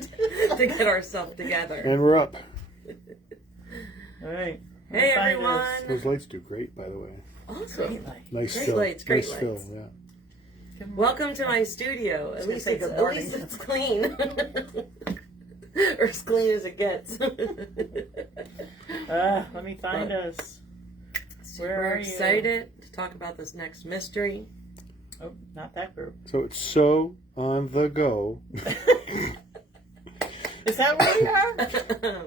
to get ourselves together. And we're up. All right. Hey everyone! Those lights do great, by the way. Awesome. Nice Great fill. lights, great nice lights. fill, yeah. Welcome to my studio. At least it's clean. Or as clean as it gets. Let me find us. We're excited to talk about this next mystery. Oh, not that group. So it's so on the go. Is that where we are?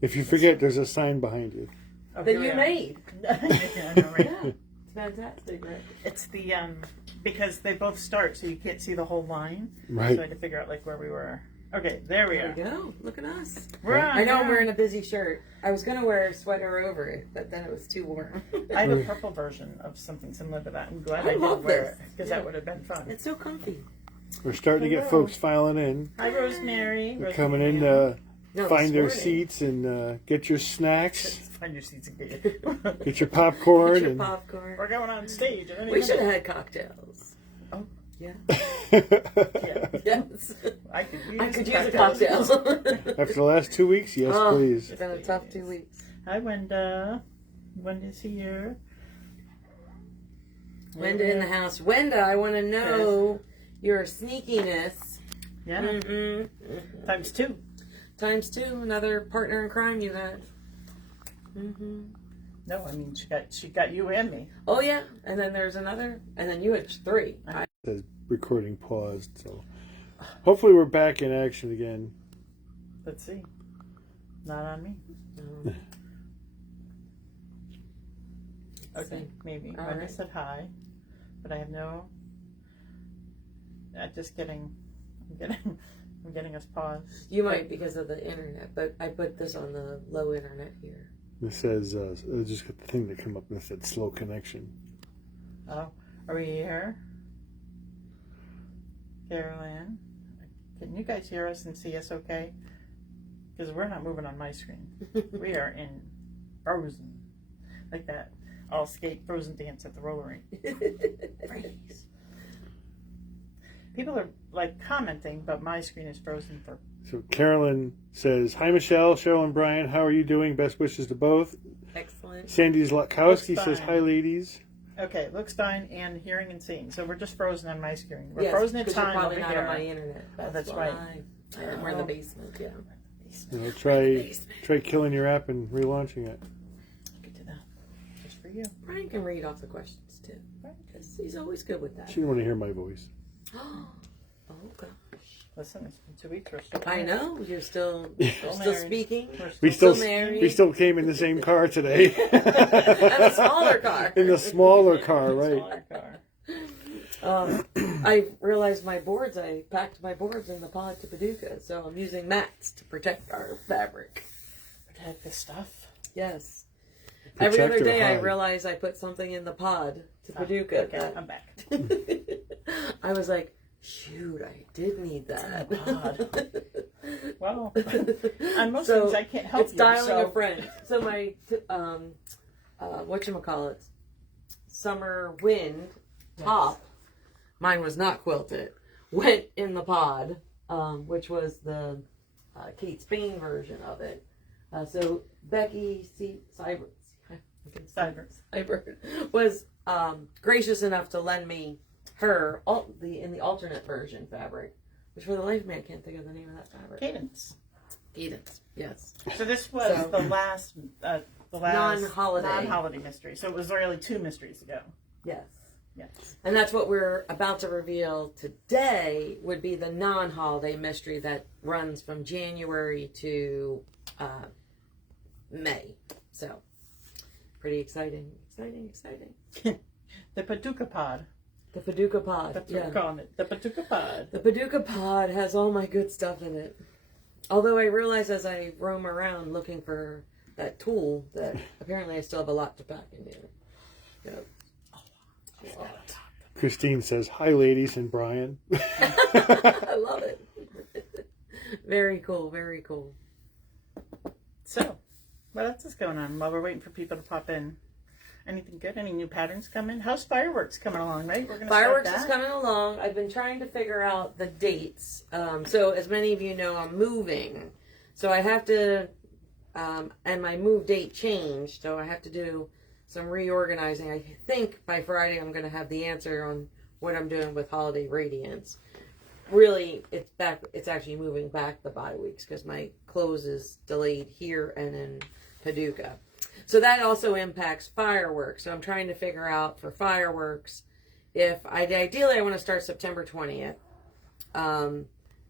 If you forget, there's a sign behind you. Oh, That you made. Yeah, I know, right? Yeah. It's fantastic, right? It's the because they both start, so you can't see the whole line. Right. So I had to figure out like where we were. Okay, there we There are. we go. Look at us. We're on. I know I'm we're wearing a busy shirt. I was going to wear a sweater over it, but then it was too warm. I have a purple version of something similar to that. I'm glad I, love did wear this. it because Yeah. that would have been fun. It's so comfy. We're starting to get Hello. folks filing in. Hi, Rosemary. They're coming in No, find this their morning. seats and get your snacks, Find your seats and get it. get your popcorn. Get your and popcorn. We're going on stage. We should have had cocktails. Oh. Yeah. Yeah. Yes. I could use a cocktail. After the last 2 weeks, yes, Oh, please. It's been a tough 2 weeks. Hi, Wenda. Wenda's here. Wenda in the house. Wenda, I want to know your sneakiness. Yeah. Mm-hmm. Times 2. Times 2, another partner in crime you got. Mm-hmm. No, I mean she got you and me. Oh yeah, and then there's another, and then you had 3. It says recording paused, so hopefully we're back in action again. Let's see. Not on me. Okay, maybe. All Wenda right. said hi, but I have no. I'm getting us paused. You might because of the internet, but I put this on the low internet here. It says, I just got the thing that came up and it said slow connection. Oh, are we here? Carolyn, can you guys hear us and see us okay? Because we're not moving on my screen. We are in Frozen. Like that all skate Frozen dance at the roller rink. People are like commenting, but my screen is frozen for. So Carolyn says, hi Michelle, Cheryl and Brian, how are you doing? Best wishes to both. Excellent. Sandy Zlatkowski Looks says, fine. hi ladies. Okay, looks fine and hearing and seeing. So we're just frozen on my screen. We're Yes, frozen at 'cause you're time probably over not here. on my internet. That's why. right. We're in the basement. Yeah. You know, try killing your app and relaunching it. I could do that just for you. Brian can read off the questions too, because he's always good with that. She didn't want to hear my voice. Oh gosh. Listen, it's been 2 weeks. We're still. I know you're still married. speaking. We're We still still married. we still came in the same car today. And a smaller car. In the smaller car, right? Smaller car. I realized my boards. I packed my boards in the pod to Paducah, so I'm using mats to protect our fabric. Protect the stuff. Yes. Protect Every other or day, I hide? realize I put something in the pod to Paducah. Okay, I'm back. I was like, shoot, I did need that. Well, on most So, things I can't help it's you. dialing So a friend. So my whatchamacallit, summer wind top, mine was not quilted, went in the pod, which was the Kate Spain version of it. So Becky Seibert was gracious enough to lend me her in the alternate version fabric, which for the life of me I can't think of the name of that fabric. Cadence. Cadence, yes. So this was the last non-holiday mystery. So it was really 2 mysteries ago. Yes. Yes. And that's what we're about to reveal today would be the non-holiday mystery that runs from January to May. So, pretty exciting. The Paducah Pod. The Paducah Pod. That's what we're calling it. The Paducah Pod. The Paducah Pod has all my good stuff in it. Although I realize as I roam around looking for that tool that apparently I still have a lot to pack in here. So, Christine says, hi ladies and Brian. I love it. Very cool, very cool. So, what else is going on while we're waiting for people to pop in? Anything good? Any new patterns coming? How's fireworks coming along, right? We're gonna Fireworks start is that. coming along. I've been trying to figure out the dates. So as many of you know, I'm moving. So I have to, and my move date changed. So I have to do some reorganizing. I think by Friday I'm going to have the answer on what I'm doing with Holiday Radiance. Really, it's actually moving back the bye weeks because my close is delayed here and in Paducah. So that also impacts fireworks. So I'm trying to figure out for fireworks if ideally I want to start September 20th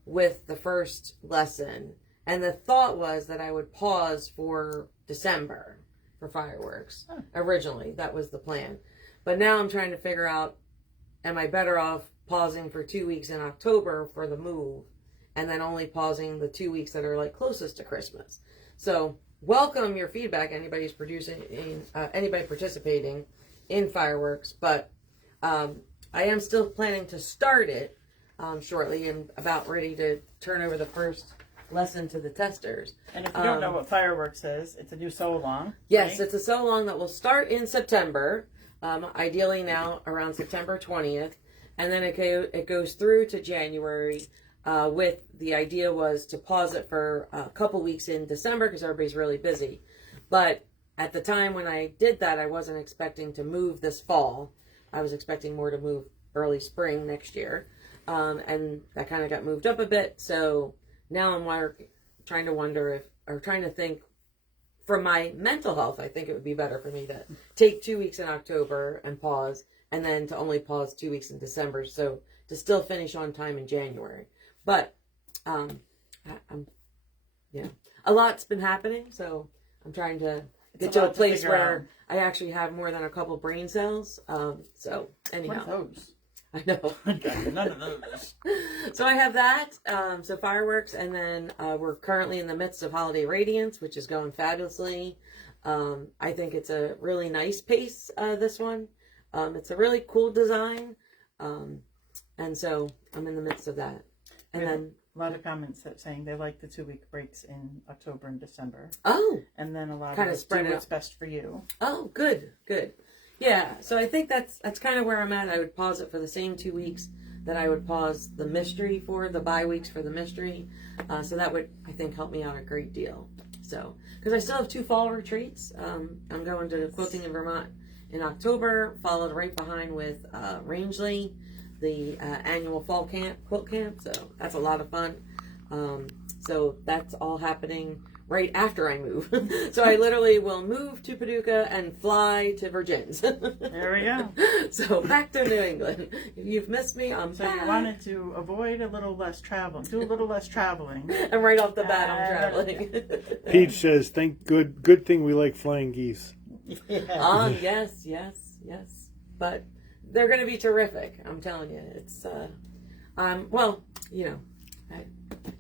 with the first lesson. And the thought was that I would pause for December for fireworks. Originally, that was the plan. But now I'm trying to figure out, am I better off pausing for 2 weeks in October for the move and then only pausing the 2 weeks that are like closest to Christmas? So welcome your feedback, anybody participating in fireworks, but I am still planning to start it shortly and about ready to turn over the first lesson to the testers. And if you don't know what fireworks is, it's a new sew along. Yes, right? it's a sew along that will start in September, ideally now around September 20th, and then it goes through to January. With the idea was to pause it for a couple weeks in December because everybody's really busy. But at the time when I did that, I wasn't expecting to move this fall. I was expecting more to move early spring next year. And that kind of got moved up a bit. So now I'm trying to think for my mental health, I think it would be better for me to take 2 weeks in October and pause, and then to only pause 2 weeks in December. So to still finish on time in January. But, a lot's been happening, so I'm trying to get to a place where I actually have more than a couple brain cells. So anyhow. What are those? I know. None of those. So I have that. So fireworks, and then we're currently in the midst of Holiday Radiance, which is going fabulously. I think it's a really nice pace, this one. It's a really cool design. And so I'm in the midst of that. And then a lot of comments saying they like the 2 week breaks in October and December. Oh, and then a lot kind of of spread do out. what's best for you. Oh, good. Yeah, so I think that's kind of where I'm at. I would pause it for the same 2 weeks that I would pause the mystery for, the bye weeks for the mystery. So that would, I think, help me out a great deal. So, because I still have 2 fall retreats. I'm going to Quilting in Vermont in October, followed right behind with Rangeley, the annual fall quilt camp. So that's a lot of fun. So that's all happening right after I move. So I literally will move to Paducah and fly to Virgins. There we go. So back to New England. If you've missed me, I'm back. You wanted to avoid a little less traveling, do a little less traveling. And right off the bat, I'm traveling. Peach says, good thing we like flying geese. Yeah. Yes. But they're going to be terrific. I'm telling you. It's, well,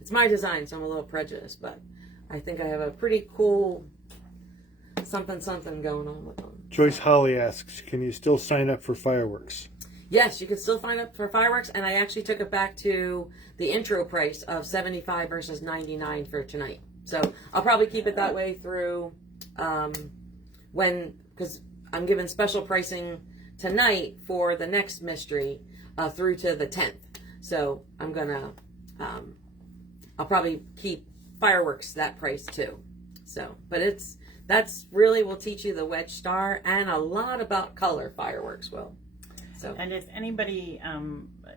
it's my design, so I'm a little prejudiced, but I think I have a pretty cool something going on with them. Joyce Holly asks, can you still sign up for fireworks? Yes, you can still sign up for fireworks, and I actually took it back to the intro price of $75 versus $99 for tonight. So I'll probably keep it that way through because I'm giving special pricing tonight for the next mystery through to the 10th. So I'm gonna, I'll probably keep fireworks that price too. So, but that's really will teach you the wedge star and a lot about color. Fireworks will. So, and if anybody,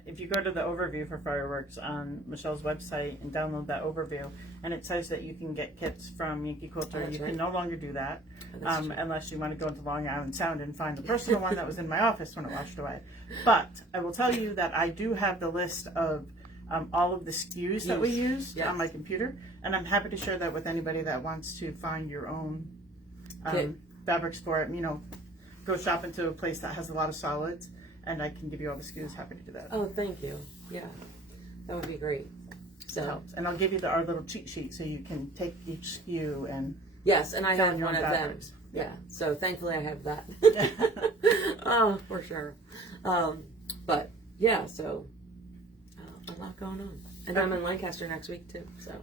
if you go to the overview for fireworks on Michelle's website and download that overview, and it says that you can get kits from Yankee Quilter, That's you right. can no longer do that unless you want to go into Long Island Sound and find the personal one that was in my office when it washed away. But I will tell you that I do have the list of all of the SKUs that we use on my computer, and I'm happy to share that with anybody that wants to find your own fabrics for it. Go shop into a place that has a lot of solids, and I can give you all the SKUs. Happy to do that. oh, thank you. Yeah, that would be great. So, And I'll give you our little cheat sheet so you can take each SKU and yes, and I fill have in your one own of them. fabrics. Yeah, so thankfully I have that. Oh, for sure. But yeah, so a lot going on, and I'm in Lancaster next week too. So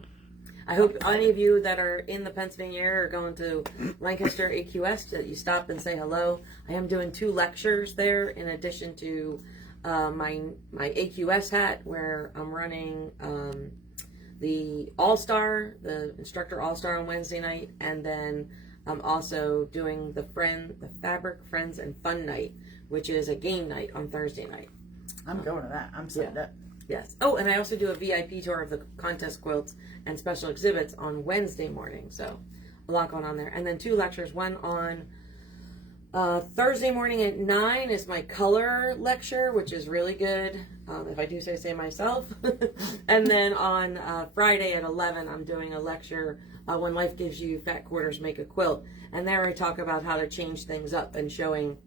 I hope any of you that are in the Pennsylvania area or going to Lancaster AQS that you stop and say hello. I am doing 2 lectures there in addition to my AQS hat, where I'm running the All-Star, the Instructor All-Star on Wednesday night, and then I'm also doing the Fabric Friends and Fun Night, which is a game night on Thursday night. I'm going to that. I'm signed up. Yes. Oh, and I also do a VIP tour of the contest quilts and special exhibits on Wednesday morning. So a lot going on there. And then 2 lectures. One on Thursday morning at 9 is my color lecture, which is really good, if I do say myself. And then on Friday at 11, I'm doing a lecture, When Life Gives You Fat Quarters, Make a Quilt. And there I talk about how to change things up and showing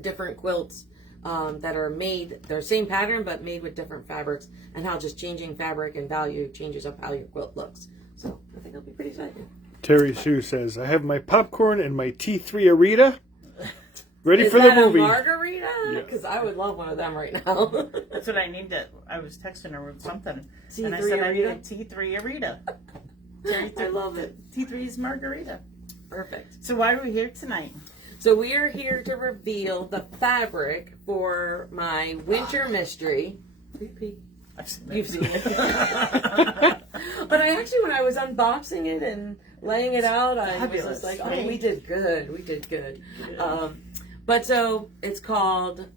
different quilts that are made, they're the same pattern but made with different fabrics, and how just changing fabric and value changes up how your quilt looks. So I think it'll be pretty exciting. Terry Sue says, I have my popcorn and my T3 Arita ready for the movie. Is that a margarita? Because I would love one of them right now. That's what I named it. I was texting her with something. T3 and I said I need a Arita? T3 Arita. I love it. T3's margarita. Perfect. So why are we here tonight? So we are here to reveal the fabric for my winter mystery. You've seen it. But I actually, when I was unboxing it and laying it out, I was just like, oh, we did good. We did good. But so it's called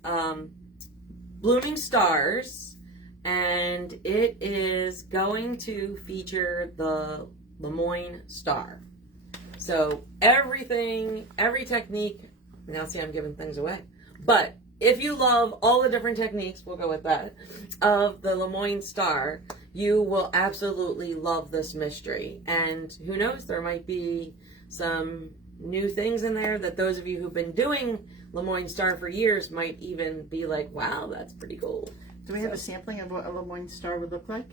Blooming Stars, and it is going to feature the Lemoyne Star. So every technique, now see I'm giving things away, but if you love all the different techniques, we'll go with that, of the Lemoyne Star, you will absolutely love this mystery. And who knows, there might be some new things in there that those of you who've been doing Lemoyne Star for years might even be like, wow, that's pretty cool. Do we have a sampling of what a Lemoyne Star would look like?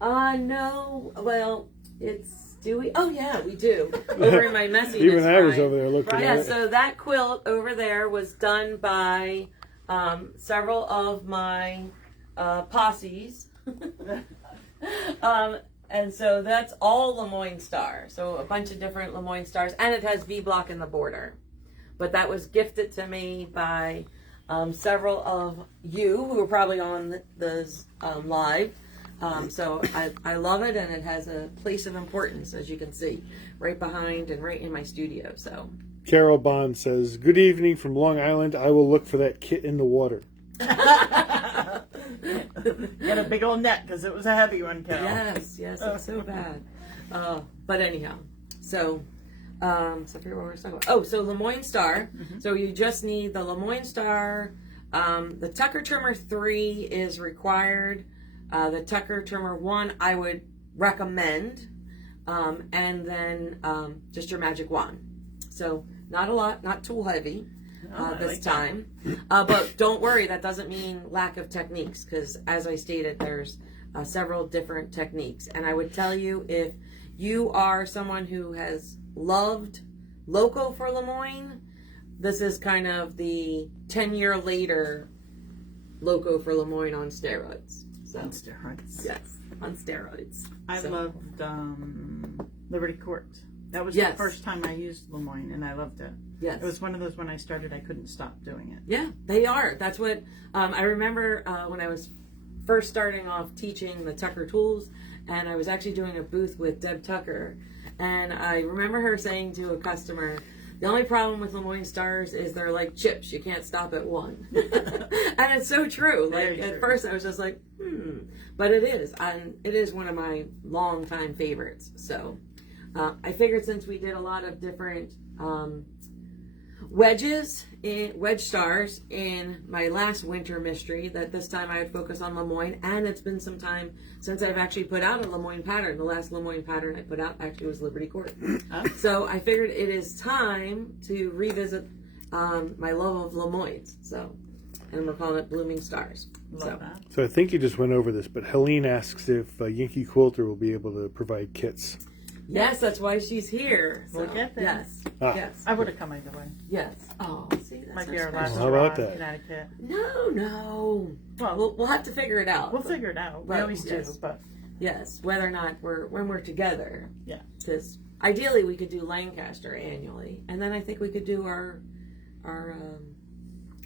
No. Well, do we? Oh, yeah, we do. Over in my messiness. Even I was over there looking at Yeah, it. so that quilt over there was done by several of my posses. And so that's all Lemoyne Star. So a bunch of different Lemoyne Stars. And it has V-block in the border. But that was gifted to me by several of you who are probably on the live. So I love it, and it has a place of importance, as you can see, right behind and right in my studio. So Carol Bond says, good evening from Long Island. I will look for that kit in the water. Got a big old net because it was a heavy one, Carol. Yes, it's so bad. But anyhow, so I forget what we were talking about. Oh, so Lemoyne Star. Mm-hmm. So you just need the Lemoyne Star. The Tucker Trimmer 3 is required. The Tucker Trimmer 1 I would recommend, and then just your magic wand. So not a lot, not too heavy this time. But don't worry, that doesn't mean lack of techniques, because as I stated, there's several different techniques. And I would tell you, if you are someone who has loved Loco for Lemoyne, this is kind of the 10-year later Loco for Lemoyne on steroids. So, on steroids. Yes, on steroids. I loved Liberty Court. That was the first time I used Lemoyne, and I loved it. Yes. It was one of those, when I started, I couldn't stop doing it. Yeah, they are. That's what I remember when I was first starting off teaching the Tucker tools, and I was actually doing a booth with Deb Tucker, and I remember her saying to a customer, the only problem with Lemoyne Stars is they're like chips. You can't stop at one. And it's so true. Like, at first I was just like, but it is. And it is one of my longtime favorites. So I figured since we did a lot of different wedge stars in my last winter mystery, that this time I would focus on Lemoyne. And it's been some time since I've actually put out a Lemoyne pattern. The last Lemoyne pattern I put out actually was Liberty Court. So I figured it is time to revisit my love of Lemoyne's. So, and we're calling it Blooming Stars. So I think you just went over this, but Helene asks if Yankee Quilter will be able to provide kits. Yes, that's why she's here. So, We'll get there. Yes. Yes. I would have come either way. Yes. Oh, see, that's Might so be our special. last How about that? Connecticut. No. Well, We'll have to figure it out. we'll figure it out. We Right, always do, yes. but Yes, whether or not when we're together. Yeah. Because ideally we could do Lancaster annually, and then I think we could do our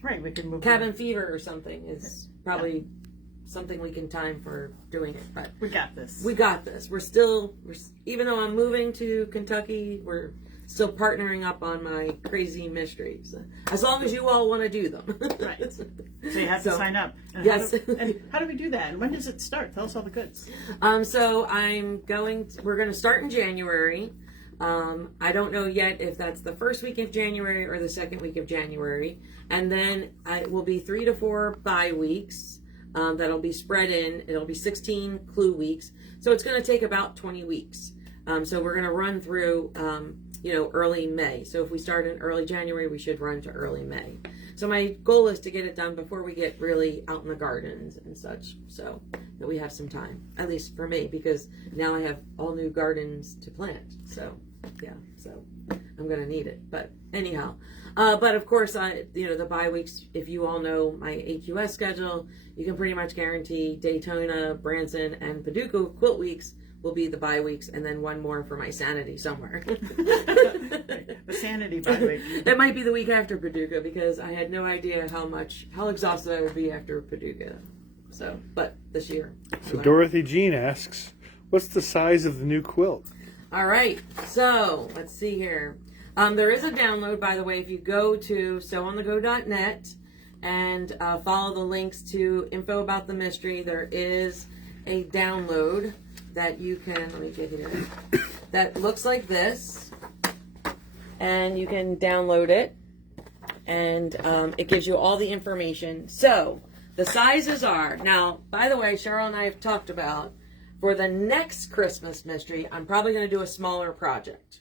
Right, we can move. Cabin Fever or something is probably something we can time for doing it. But We got this. we got this. We're even though I'm moving to Kentucky, we're still partnering up on my crazy mysteries. As long as you all want to do them. Right. So you have to sign up. And Yes. And how do we do that? And when does it start? Tell us all the goods. So we're going to start in January. I don't know yet if that's the first week of January or the second week of January. And then it will be 3 to 4 bye weeks that'll be spread in. It'll be 16 clue weeks. So it's going to take about 20 weeks. So we're going to run through, early May. So if we start in early January, we should run to early May. So my goal is to get it done before we get really out in the gardens and such, so that we have some time, at least for me, because now I have all new gardens to plant. So yeah, so I'm gonna need it. But anyhow, but of course, the bye weeks. If you all know my AQS schedule, you can pretty much guarantee Daytona, Branson, and Paducah quilt weeks will be the bye weeks, and then one more for my sanity somewhere. The sanity bye week. It might be the week after Paducah, because I had no idea how exhausted I would be after Paducah. So, but this year. So Dorothy Jean asks, what's the size of the new quilt? All right, so let's see here. There is a download, by the way, if you go to sewonthego.net and follow the links to info about the mystery. There is a download that you can, let me get it in, that looks like this, and you can download it, and it gives you all the information. So the sizes are, now, by the way, Cheryl and I have talked about, for the next Christmas mystery, I'm probably going to do a smaller project,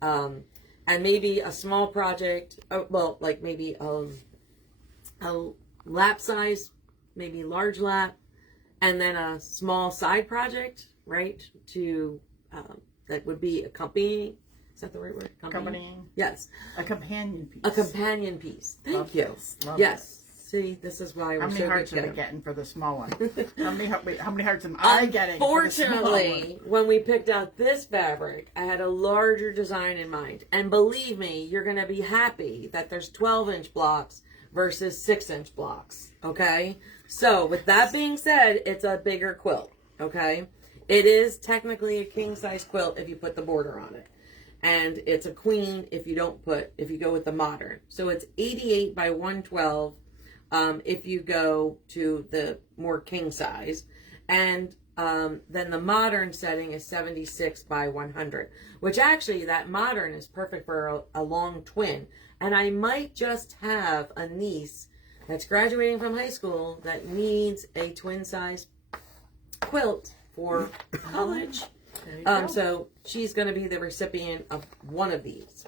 and maybe a small project, like maybe a lap size, maybe large lap, and then a small side project, right, to that would be accompanying. Is that the right word? Accompanying. Yes. A companion piece. A companion piece. Thank Love you. this. Love Yes. this. See, this is why we're How many so hearts good are we together. getting for the small one? How many hearts am I getting? For the small Unfortunately, one? when we picked out this fabric, I had a larger design in mind. And believe me, you're going to be happy that there's 12-inch blocks versus 6-inch blocks. Okay? So, with that being said, it's a bigger quilt. Okay? It is technically a king-size quilt if you put the border on it. And it's a queen if you go with the modern. So, it's 88 by 112. If you go to the more king size, and then the modern setting is 76 by 100, which actually that modern is perfect for a long twin. And I might just have a niece that's graduating from high school that needs a twin size quilt for college. So she's going to be the recipient of one of these.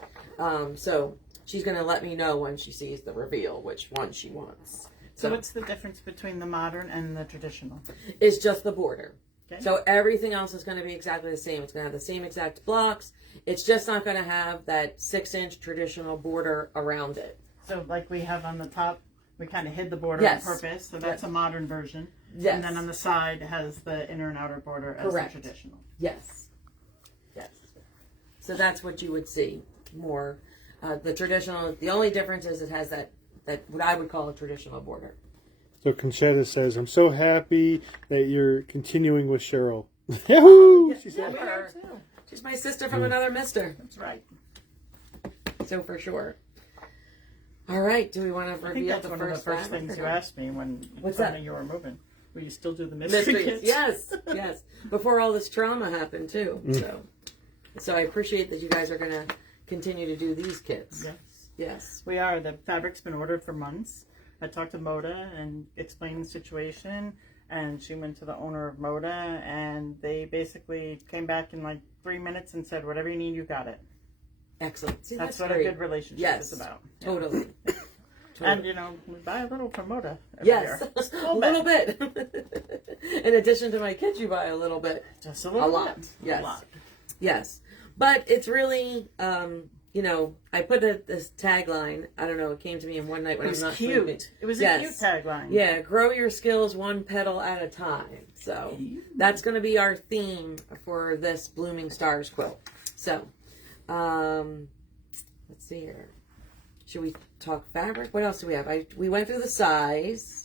So she's going to let me know when she sees the reveal which one she wants. So what's the difference between the modern and the traditional? It's just the border. Okay. So everything else is going to be exactly the same. It's going to have the same exact blocks. It's just not going to have that 6-inch traditional border around it. So like we have on the top, we kind of hid the border Yes. on purpose. So that's a modern version. Yes. And then on the side has the inner and outer border as Correct. the traditional. Yes. Yes. So that's what you would see more. The traditional, the only difference is it has that what I would call a traditional border. So Conchetta says, I'm so happy that you're continuing with Cheryl. Yahoo! She said. We are too. She's my sister from another mister. That's right. So for sure. All right. Do we want to I think reveal that's the one first of the first fabric things or you no? asked me when What's told that? me you were moving. Will you still do the mystery Mysteries. kits? Yes. Yes. Before all this trauma happened too. So I appreciate that you guys are going to continue to do these kits. Yes. Yes. We are. The fabric's been ordered for months. I talked to Moda and explained the situation, and she went to the owner of Moda, and they basically came back in like 3 minutes and said, whatever you need, you got it. Excellent. See, That's what great. a good relationship Yes. is about. Yeah. Totally. And, you know, we buy a little from Moda every Yes. year. Just A little bit. In addition to my kids, you buy a little bit. Just a little A lot. bit. Yes. A lot. Yes. But it's really, you know, I put this tagline. I don't know. It came to me in one night when It I was was not cute. sleeping. It was a cute tagline. Yeah, grow your skills one petal at a time. So that's going to be our theme for this Blooming Stars quilt. So, let's see here. Should we talk fabric? What else do we have? We went through the size.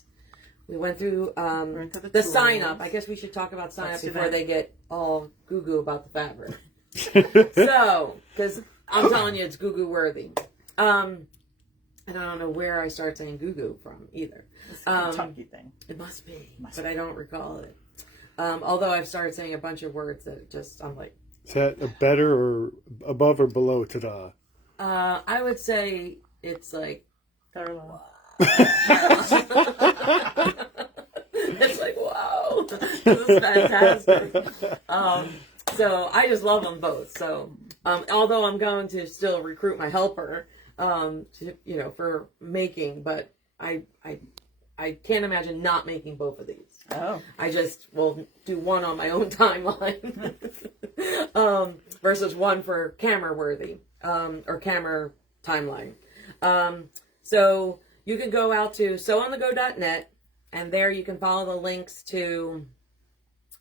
We went through the sign up. I guess we should talk about sign up before they get all goo goo about the fabric. So, because I'm telling you, it's goo goo worthy. And I don't know where I start saying goo goo from either. It's a Kentucky thing. It must be, but I don't recall it. Although I've started saying a bunch of words that just I'm like. Is that a better or above or below ta-da? I would say it's like. Wow. It's like, wow, this is fantastic. So I just love them both. So, although I'm going to still recruit my helper, for making, but I can't imagine not making both of these. Oh. I just will do one on my own timeline, versus one for camera worthy, or camera timeline. So you can go out to sewonthego.net, and there you can follow the links to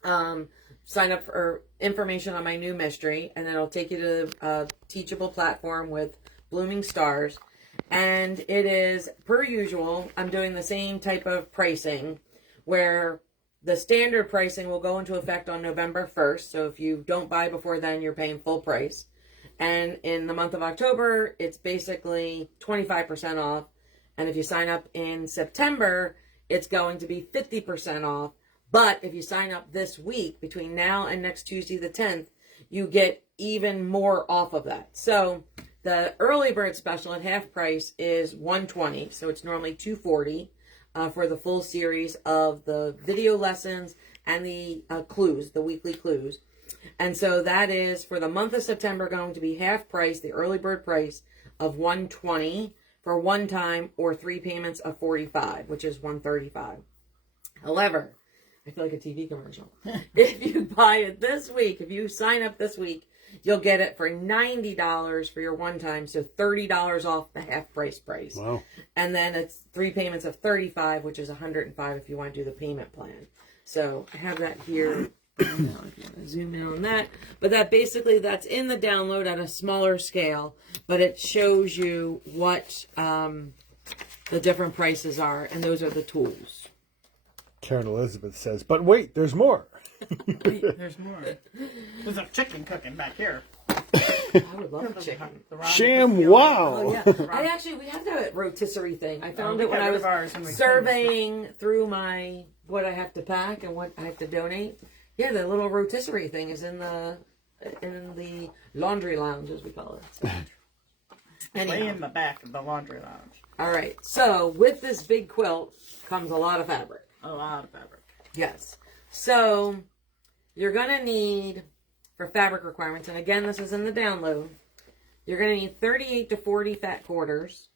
sign up for information on my new mystery, and it'll take you to a teachable platform with Blooming Stars. And it is, per usual, I'm doing the same type of pricing, where the standard pricing will go into effect on November 1st. So if you don't buy before then, you're paying full price. And in the month of October, it's basically 25% off. And if you sign up in September, it's going to be 50% off. But if you sign up this week, between now and next Tuesday the 10th, you get even more off of that. So the early bird special at half price is $120. So it's normally $240 for the full series of the video lessons and the clues, the weekly clues. And so that is for the month of September going to be half price, the early bird price of $120 for one time, or 3 payments of $45, which is $135. However, I feel like a TV commercial. If you buy it this week, if you sign up this week, you'll get it for $90 for your one time, so $30 off the half price. Wow. And then it's 3 payments of $35, which is $105 if you want to do the payment plan. So I have that here. If you want to zoom in on that. But that basically, that's in the download at a smaller scale, but it shows you what the different prices are, and those are the tools. Karen Elizabeth says, but wait, there's more. Wait, there's more. There's a chicken cooking back here. I would love chicken. Sham, wow. Oh, yeah. We have that rotisserie thing. I found it when I was surveying through what I have to pack and what I have to donate. Yeah, the little rotisserie thing is in the laundry lounge, as we call it. So. Way in the back of the laundry lounge. All right. So with this big quilt comes a lot of fabric. A lot of fabric. Yes. So you're going to need, for fabric requirements, and again, this is in the download, you're going to need 38 to 40 fat quarters,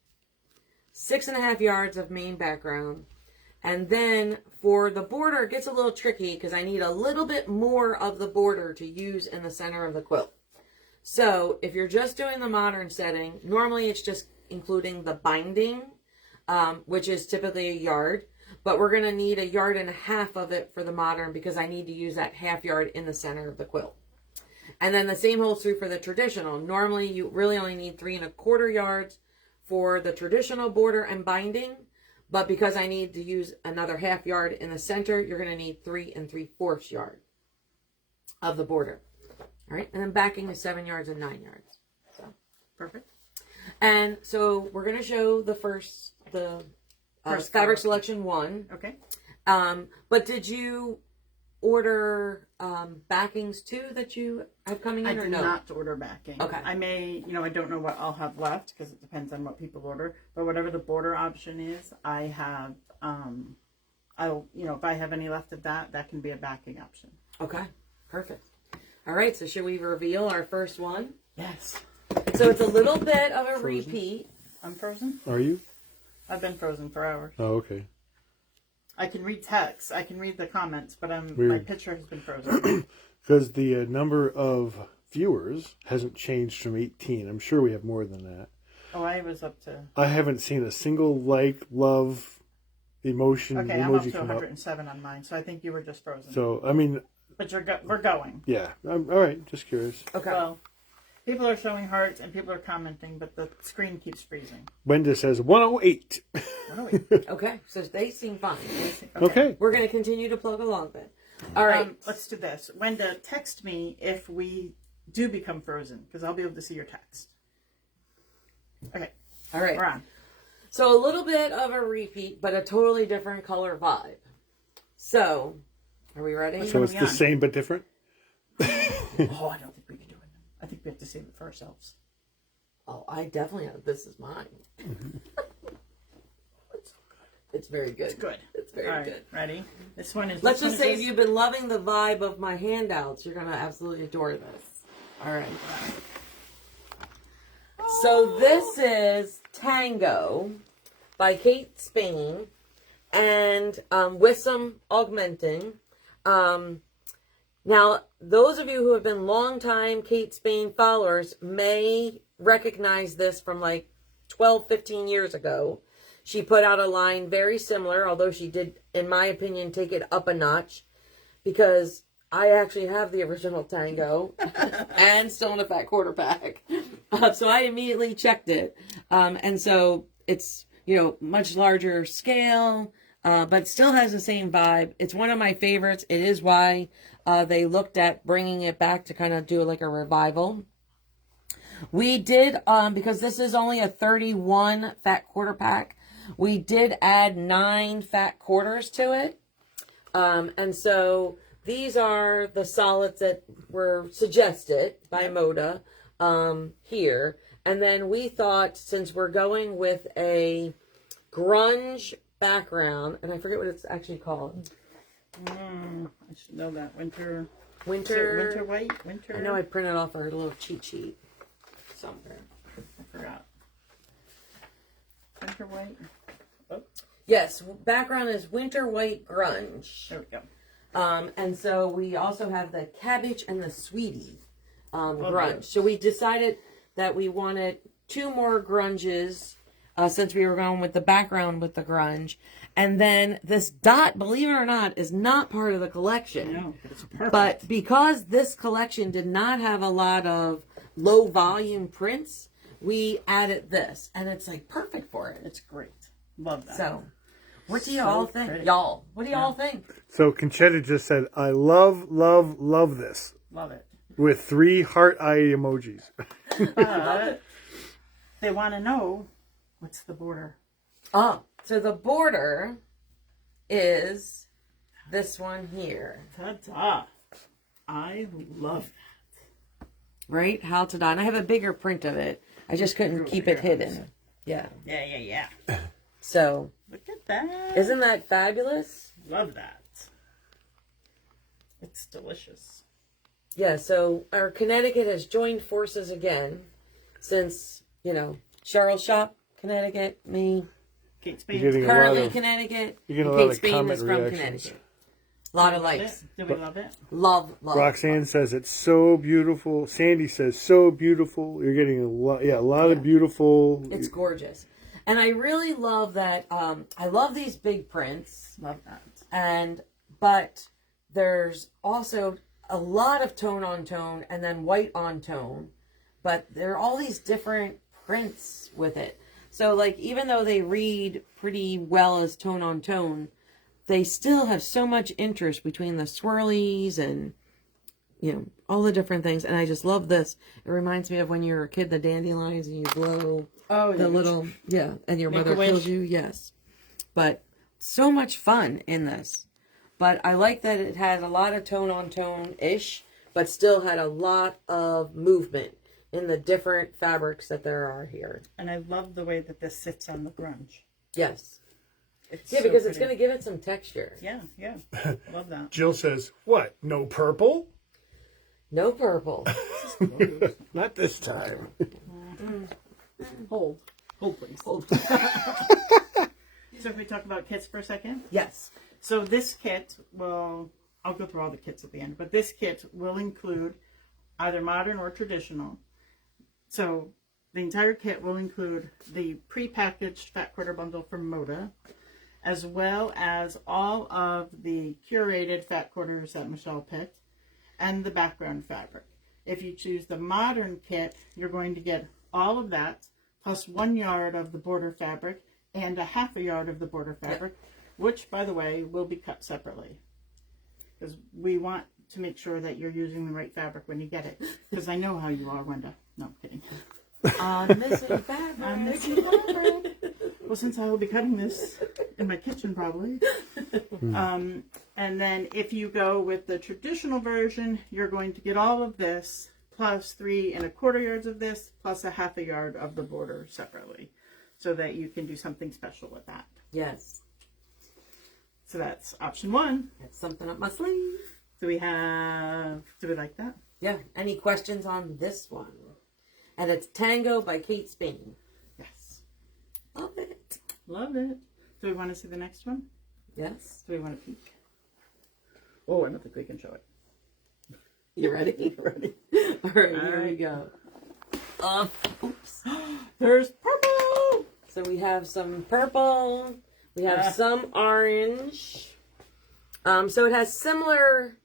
6.5 yards of main background, and then for the border, it gets a little tricky because I need a little bit more of the border to use in the center of the quilt. So if you're just doing the modern setting, normally it's just including the binding, which is typically a yard. But we're going to need 1.5 yards of it for the modern because I need to use that half yard in the center of the quilt. And then the same holds true for the traditional. Normally you really only need 3.25 yards for the traditional border and binding. But because I need to use another half yard in the center, you're going to need 3 3/4 yards of the border. All right. And then backing is 7 yards and 9 yards. So perfect. And so we're going to show the first fabric selection 1. Okay. But did you order backings too that you have coming in, or no? I did not order backing. Okay. I may, I don't know what I'll have left because it depends on what people order. But whatever the border option is, I have, if I have any left of that can be a backing option. Okay. Perfect. All right. So should we reveal our first one? Yes. So it's a little bit of a repeat. I'm frozen? Are you? I've been frozen for hours. Oh, okay. I can read text. I can read the comments, but my picture has been frozen. Because the number of viewers hasn't changed from 18. I'm sure we have more than that. Oh, I was up to... I haven't seen a single like, love, emotion Okay, I'm up emoji to come up. 107 on mine, so I think you were just frozen. So, I mean... But we're going. Yeah. All right. Just curious. Okay. Well, people are showing hearts and people are commenting, but the screen keeps freezing. Wenda says 108. 108. Okay, so they seem fine. Okay. We're going to continue to plug along then. All right. Let's do this. Wenda, text me if we do become frozen, because I'll be able to see your text. Okay. All right. We're on. So a little bit of a repeat, but a totally different color vibe. So, are we ready? So it's the same but different? Oh, I don't think we can do it. I think we have to save it for ourselves. Oh, I definitely have. This is mine. It's so good. It's very good. It's good. It's very All right, good. ready? This one is... Let's just say if you've been loving the vibe of my handouts, you're going to absolutely adore this. All right. So this is Tango by Kate Spain, and with some augmenting. Now, those of you who have been longtime Kate Spain followers may recognize this from like 12, 15 years ago. She put out a line very similar, although she did, in my opinion, take it up a notch, because I actually have the original Tango and still in a fat quarter pack. So I immediately checked it. And so it's, much larger scale, but still has the same vibe. It's one of my favorites. It is why they looked at bringing it back to kind of do like a revival. We did, because this is only a 31 fat quarter pack, we did add 9 fat quarters to it. And so these are the solids that were suggested by Moda here. And then we thought, since we're going with a grunge background, and I forget what it's actually called. I should know that. Winter white? Winter. I know I printed off our little cheat sheet somewhere. I forgot. Winter white. Oh. Yes, background is winter white grunge. There we go. And so we also have the cabbage and the sweetie grunge. So we decided that we wanted 2 more grunges since we were going with the background with the grunge. And then this dot, believe it or not, is not part of the collection. No, but it's perfect. But because this collection did not have a lot of low volume prints, we added this. And it's like perfect for it. It's great. Love that. So, what do y'all think? Pretty. Y'all, what do y'all think? So Conchetta just said, I love, love, love this. Love it. With 3 heart eye emojis. But they want to know, what's the border? So the border is this one here. Ta-da. I love that. Right? How to die. And I have a bigger print of it. I just couldn't keep it hidden. Yeah. Yeah. So, Look at that. isn't that fabulous? Love that. It's delicious. Yeah, so our Connecticut has joined forces again since, Cheryl Shop, Connecticut, me, Kate Spain. You're getting currently Connecticut, you're getting and a lot Kate of Spain comment is from reactions. Connecticut. A lot of likes. Did we love it? Love. Roxanne says it's so beautiful. Sandy says so beautiful. You're getting a lot of beautiful. It's gorgeous. And I really love that. I love these big prints. Love that. But there's also a lot of tone on tone and then white on tone. But there are all these different prints with it. So like, even though they read pretty well as tone on tone, they still have so much interest between the swirlies and, all the different things. And I just love this. It reminds me of when you were a kid, the dandelions, and you blow the little, and your mother kills you. Yes. But so much fun in this. But I like that it had a lot of tone on tone-ish, but still had a lot of movement in the different fabrics that there are here. And I love the way that this sits on the grunge. Yes. It's Yeah, so because it's pretty. going to give it some texture. Yeah. Love that. Jill says, what? No purple? No purple. Not this time. Hold, please. Hold. So if we talk about kits for a second. Yes. So this kit will, I'll go through all the kits at the end, but this kit will include either modern or traditional. So the entire kit will include the prepackaged fat quarter bundle from Moda, as well as all of the curated fat quarters that Michelle picked, and the background fabric. If you choose the modern kit, you're going to get all of that, plus 1 yard of the border fabric and a half a yard of the border fabric, which, by the way, will be cut separately. Because we want to make sure that you're using the right fabric when you get it. Because I know how you are, Wenda. No, I'm kidding. I'm missing fabric. I'm missing fabric. Well, since I will be cutting this in my kitchen probably. And then if you go with the traditional version, you're going to get all of this, plus 3 1/4 yards of this, plus a half a yard of the border separately, so that you can do something special with that. Yes. So that's option 1. That's something up my sleeve. Do we like that? Yeah. Any questions on this one? And it's Tango by Kate Spain. Yes. Love it. Love it. Do we want to see the next one? Yes. Do we want to peek? Oh, I don't think we can show it. You ready? Ready? All right, here we go. Oops. There's purple! So we have some purple. We have some orange. So it has similar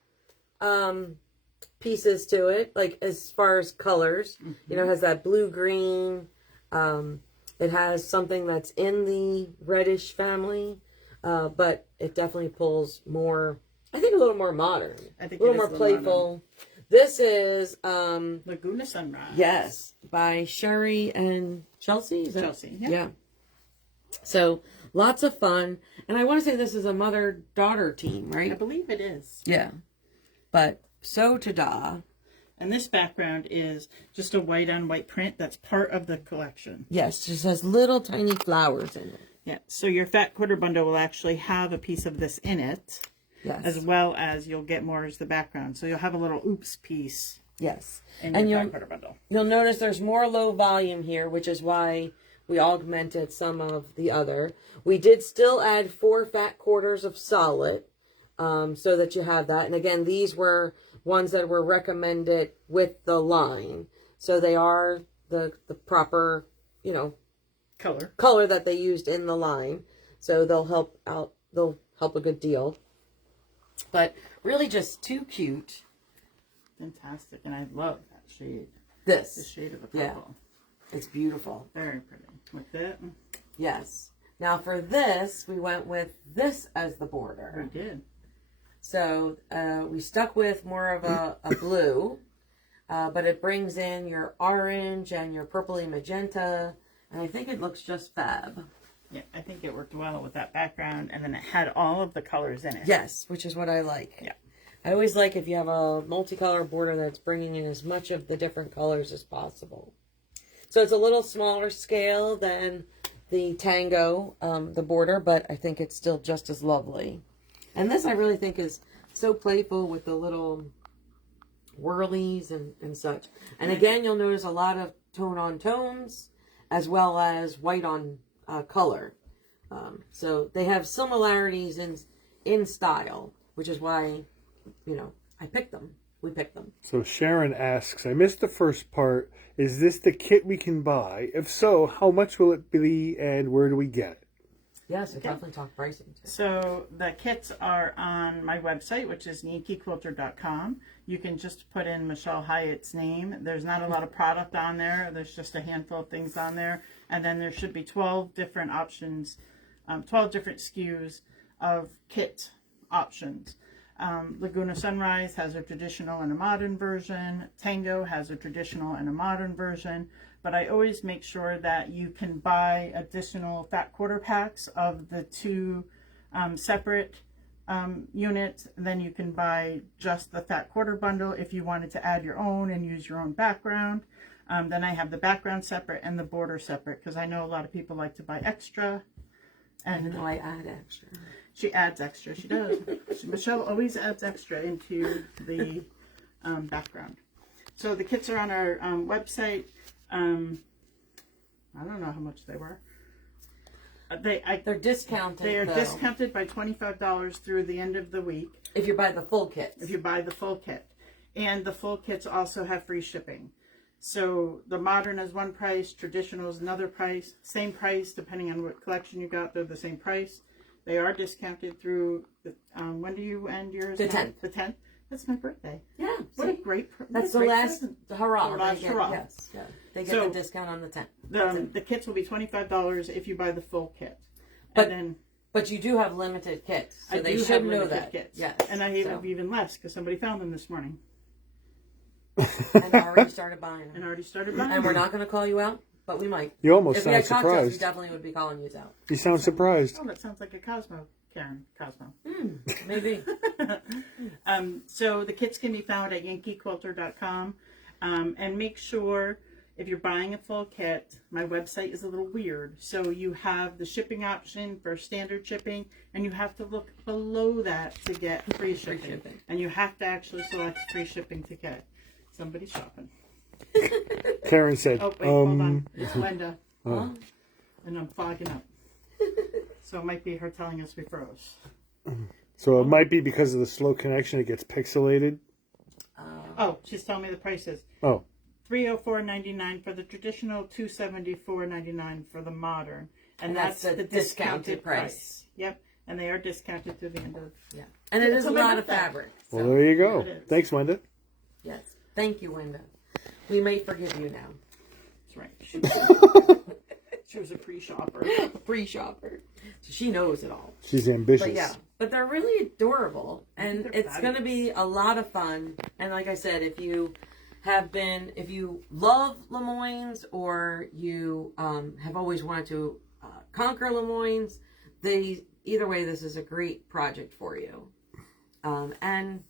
pieces to it, like as far as colors. Mm-hmm. You know, it has that blue-green. It has something that's in the reddish family, but it definitely pulls more, I think a little more modern. I think a little more playful. This is Laguna Sunrise. Yes, by Sherry and Chelsea. Is that? Chelsea, yeah. So lots of fun, and I want to say this is a mother-daughter team, right? I believe it is. Yeah, but so ta-da. And this background is just a white on white print that's part of the collection. Yes, it just has little tiny flowers in it. Yeah, so your fat quarter bundle will actually have a piece of this in it. Yes. As well as you'll get more as the background. So you'll have a little oops piece. Yes. In and your fat quarter bundle. You'll notice there's more low volume here, which is why we augmented some of the other. We did still add 4 fat quarters of solid, so that you have that. And again, these were ones that were recommended with the line. So they are the proper, you know, color that they used in the line. So they'll help a good deal. But really just too cute. Fantastic. And I love that shade. The shade of the purple. Yeah. It's beautiful. Very pretty. With it. Yes. Now for this, we went with this as the border. We did. So we stuck with more of a blue, but it brings in your orange and your purpley magenta, and I think it looks just fab. Yeah, I think it worked well with that background, and then it had all of the colors in it. Yes, which is what I like. Yeah. I always like if you have a multicolor border that's bringing in as much of the different colors as possible. So it's a little smaller scale than the Tango, the border, but I think it's still just as lovely. And this I really think is so playful with the little whirlies and such. And again, you'll notice a lot of tone on tones as well as white on color. So they have similarities in style, which is why, you know, I picked them. We picked them. So Sharon asks, I missed the first part. Is this the kit we can buy? If so, how much will it be and where do we get it? Yes, we definitely talk pricing too. So the kits are on my website, which is neatgeekquilter.com. You can just put in Michelle Hyatt's name. There's not a lot of product on there. There's just a handful of things on there. And then there should be 12 different options, 12 different SKUs of kit options. Laguna Sunrise has a traditional and a modern version. Tango has a traditional and a modern version. But I always make sure that you can buy additional fat quarter packs of the 2 separate units. Then you can buy just the fat quarter bundle if you wanted to add your own and use your own background. Then I have the background separate and the border separate because I know a lot of people like to buy extra. And even though I add extra. She adds extra. She does. Michelle always adds extra into the background. So the kits are on our website. I don't know how much they were. They're discounted. They are discounted by $25 through the end of the week. If you buy the full kit. If you buy the full kit. And the full kits also have free shipping. So the modern is one price, traditional is another price. Same price depending on what collection you got. They're the same price. They are discounted through the, when do you end yours? The 10th. The 10th. That's my birthday. Yeah. What a great. That's the last hurrah. The last hurrah. Yes. Yeah. They get the discount on the 10th. The kits will be $25 if you buy the full kit. But and then but you do have limited kits, so I they do should have know limited that. kits. Yes. And I have even less because somebody found them this morning. And already started buying them. And we're not going to call you out, but we might. You almost if we had sound cocktails, surprised. we definitely would be calling you out. You sound surprised. Oh, that sounds like a Cosmo, Karen. Cosmo. Maybe. So the kits can be found at yankeequilter.com. And make sure if you're buying a full kit, my website is a little weird. So you have the shipping option for standard shipping, and you have to look below that to get free shipping. And you have to actually select free shipping to get it. Somebody's shopping. Karen said, Oh, wait, hold on. It's Linda. And I'm fogging up. So it might be her telling us we froze. So it might be because of the slow connection, it gets pixelated. Oh, she's telling me the prices. Oh. $304.99 for the traditional, $274.99 for the modern. And that's the discounted price. Yep. And they are discounted through the end of... Yeah. And it is a lot of fabric. So. Well, there you go. Thanks, Linda. Yes. Thank you, Linda. We may forgive you now. That's right. She was a pre-shopper. Pre-shopper. So she knows it all. She's ambitious. But yeah, but they're really adorable. And it's going to be a lot of fun. And like I said, if you love Lemoyne's or you have always wanted to conquer Lemoyne's, either way, this is a great project for you. And,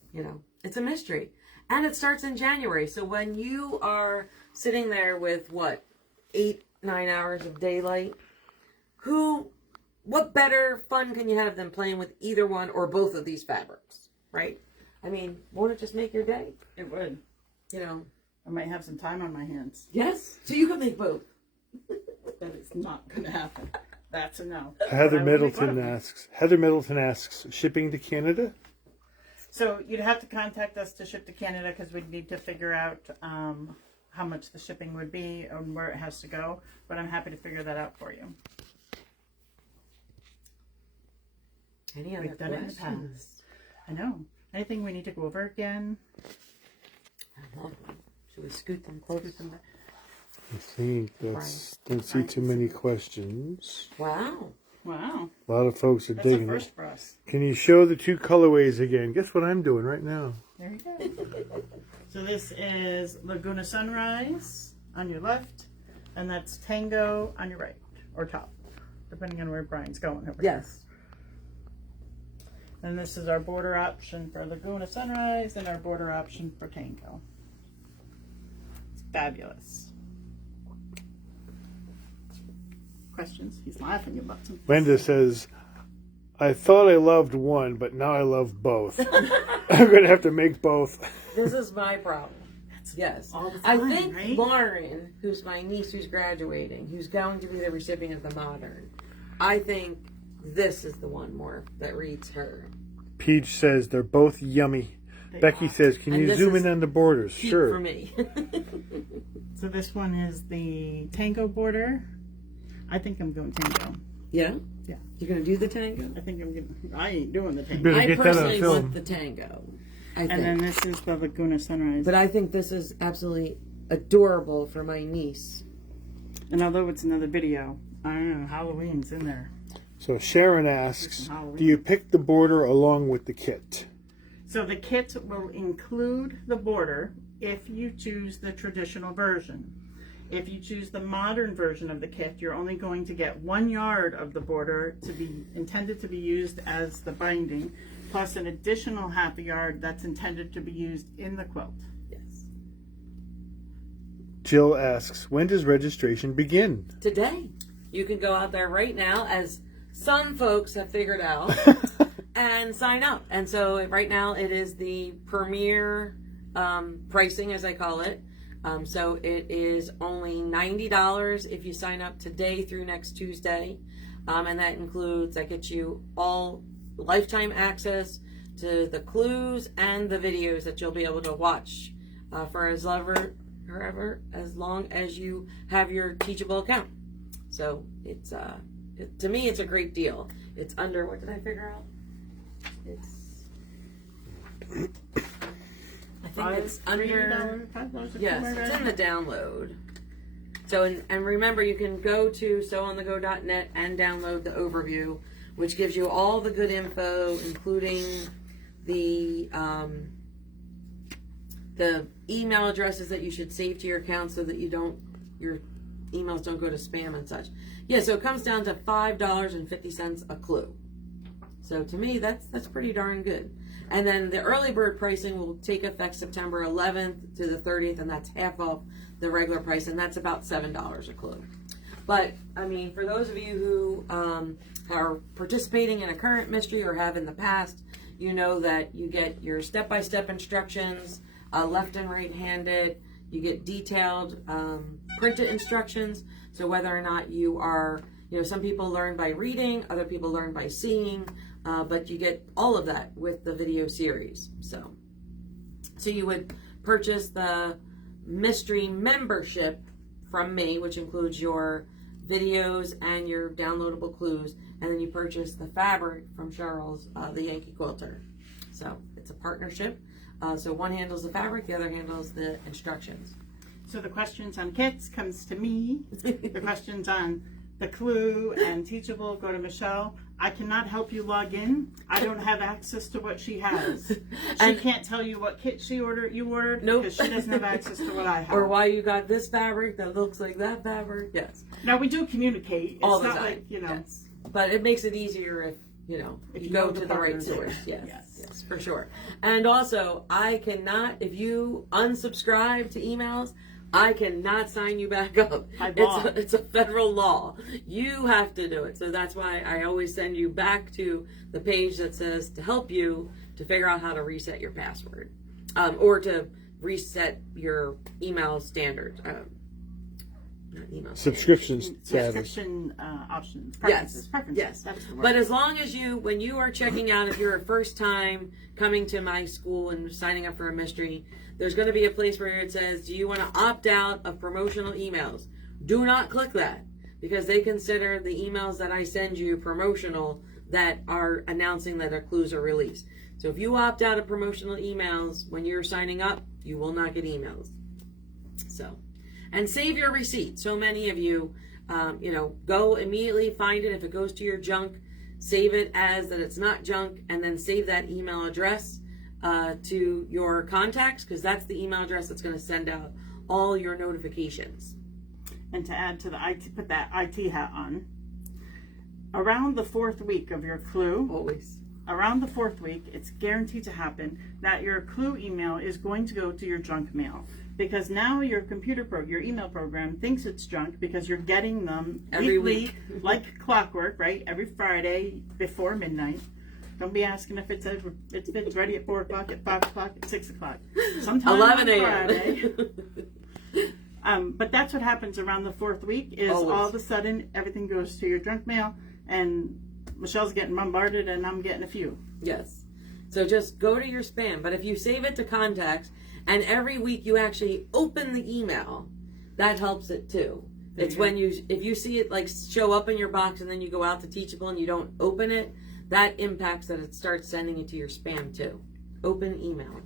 it's a mystery. And it starts in January. So when you are sitting there with, 8-9 hours of daylight, what better fun can you have than playing with either one or both of these fabrics, right? I mean, won't it just make your day? It would. I might have some time on my hands. Yes. So you can make both. But it's not going to happen. That's a no. Heather Middleton asks, shipping to Canada? So you'd have to contact us to ship to Canada because we'd need to figure out how much the shipping would be and where it has to go. But I'm happy to figure that out for you. Any other questions? I know. Anything we need to go over again? I love them. Should we scoot them closer to back? I think don't see too many questions. Wow. Wow. A lot of folks are digging That's a first it. for us. Can you show the two colorways again? Guess what I'm doing right now? There you go. So this is Laguna Sunrise on your left, and that's Tango on your right, or top, depending on where Brian's going over here. Yes. And this is our border option for Laguna Sunrise and our border option for Tango. It's fabulous. Questions? He's laughing about something. Linda says, I thought I loved one, but now I love both. I'm going to have to make both. This is my problem. Yes. All the I time, think right? Lauren, who's my niece who's graduating, who's going to be the recipient of the modern, I think this is the one more that reads her. Peach says they're both yummy. Becky says, can you zoom in on the borders? Sure. For me. So this one is the Tango border. I think I'm going Tango. Yeah? Yeah. You're going to do the tango? I ain't doing the Tango. Better I get that on personally film. want the tango. I think. And then this is the Laguna Sunrise. But I think this is absolutely adorable for my niece. And although it's another video, I don't know, Halloween's in there. So Sharon asks, do you pick the border along with the kit? So the kit will include the border if you choose the traditional version. If you choose the modern version of the kit, you're only going to get 1 yard of the border to be intended to be used as the binding, plus an additional ½ yard that's intended to be used in the quilt. Yes. Jill asks, when does registration begin? Today. You can go out there right now, as some folks have figured out, and sign up. And so right now it is the premier pricing, as I call it. So it is only $90 if you sign up today through next Tuesday. And that gets you all lifetime access to the clues and the videos that you'll be able to watch for as long as you have your Teachable account. So it's to me it's a great deal. It's under, what did I figure out? It's I think it's under yes, it's in the download. So and remember, you can go to sewonthego.net and download the overview, which gives you all the good info, including the email addresses that you should save to your account so that your emails don't go to spam and such. Yeah, so it comes down to $5.50 a clue. So to me, that's pretty darn good. And then the early bird pricing will take effect September 11th to the 30th, and that's half off the regular price, and that's about $7 a clue. But I mean, for those of you who are participating in a current mystery or have in the past, you know that you get your step-by-step instructions, left and right-handed. You get detailed printed instructions. So whether or not you are, some people learn by reading, other people learn by seeing, but you get all of that with the video series. So you would purchase the mystery membership from me, which includes your videos and your downloadable clues, and then you purchase the fabric from Cheryl's, the Yankee Quilter. So it's a partnership. So one handles the fabric, the other handles the instructions. So the questions on kits comes to me. The questions on the clue and Teachable go to Michelle. I cannot help you log in. I don't have access to what she has. She can't tell you what kit you ordered. Nope. Because she doesn't have access to what I have. Or why you got this fabric that looks like that fabric. Yes. Now we do communicate. It's all the not time. like, Yes. But it makes it easier if you go to the right source. Yes, for sure. And also, I cannot, if you unsubscribe to emails, I cannot sign you back up. It's a federal law. You have to do it. So that's why I always send you back to the page that says to help you to figure out how to reset your password, or to reset your email standard. Not email Subscription options. Preferences. Yes. But as long as when you are checking out, if you're a first time coming to my school and signing up for a mystery, there's going to be a place where it says, do you want to opt out of promotional emails? Do not click that, because they consider the emails that I send you promotional that are announcing that our clues are released. So if you opt out of promotional emails when you're signing up, you will not get emails. So, and save your receipt. So many of you, go immediately find it. If it goes to your junk, save it as that it's not junk, and then save that email address to your contacts, because that's the email address that's going to send out all your notifications. And to add to the IT, put that IT hat on. Around the 4th week of your clue, Always. Around the 4th week, it's guaranteed to happen that your clue email is going to go to your junk mail. Because now your your email program thinks it's junk, because you're getting them every weekly, like clockwork, right? Every Friday before midnight. Don't be asking if it's ready at 4 o'clock, at 5 o'clock, at 6 o'clock. Sometime 11 on Friday. But that's what happens around the 4th week, is Always. all of a sudden everything goes to your junk mail, and Michelle's getting bombarded and I'm getting a few. Yes. So just go to your spam. But if you save it to contacts, and every week you actually open the email, that helps it too. It's when if you see it like show up in your box and then you go out to Teachable and you don't open it, that impacts that it starts sending it to your spam too. Open email.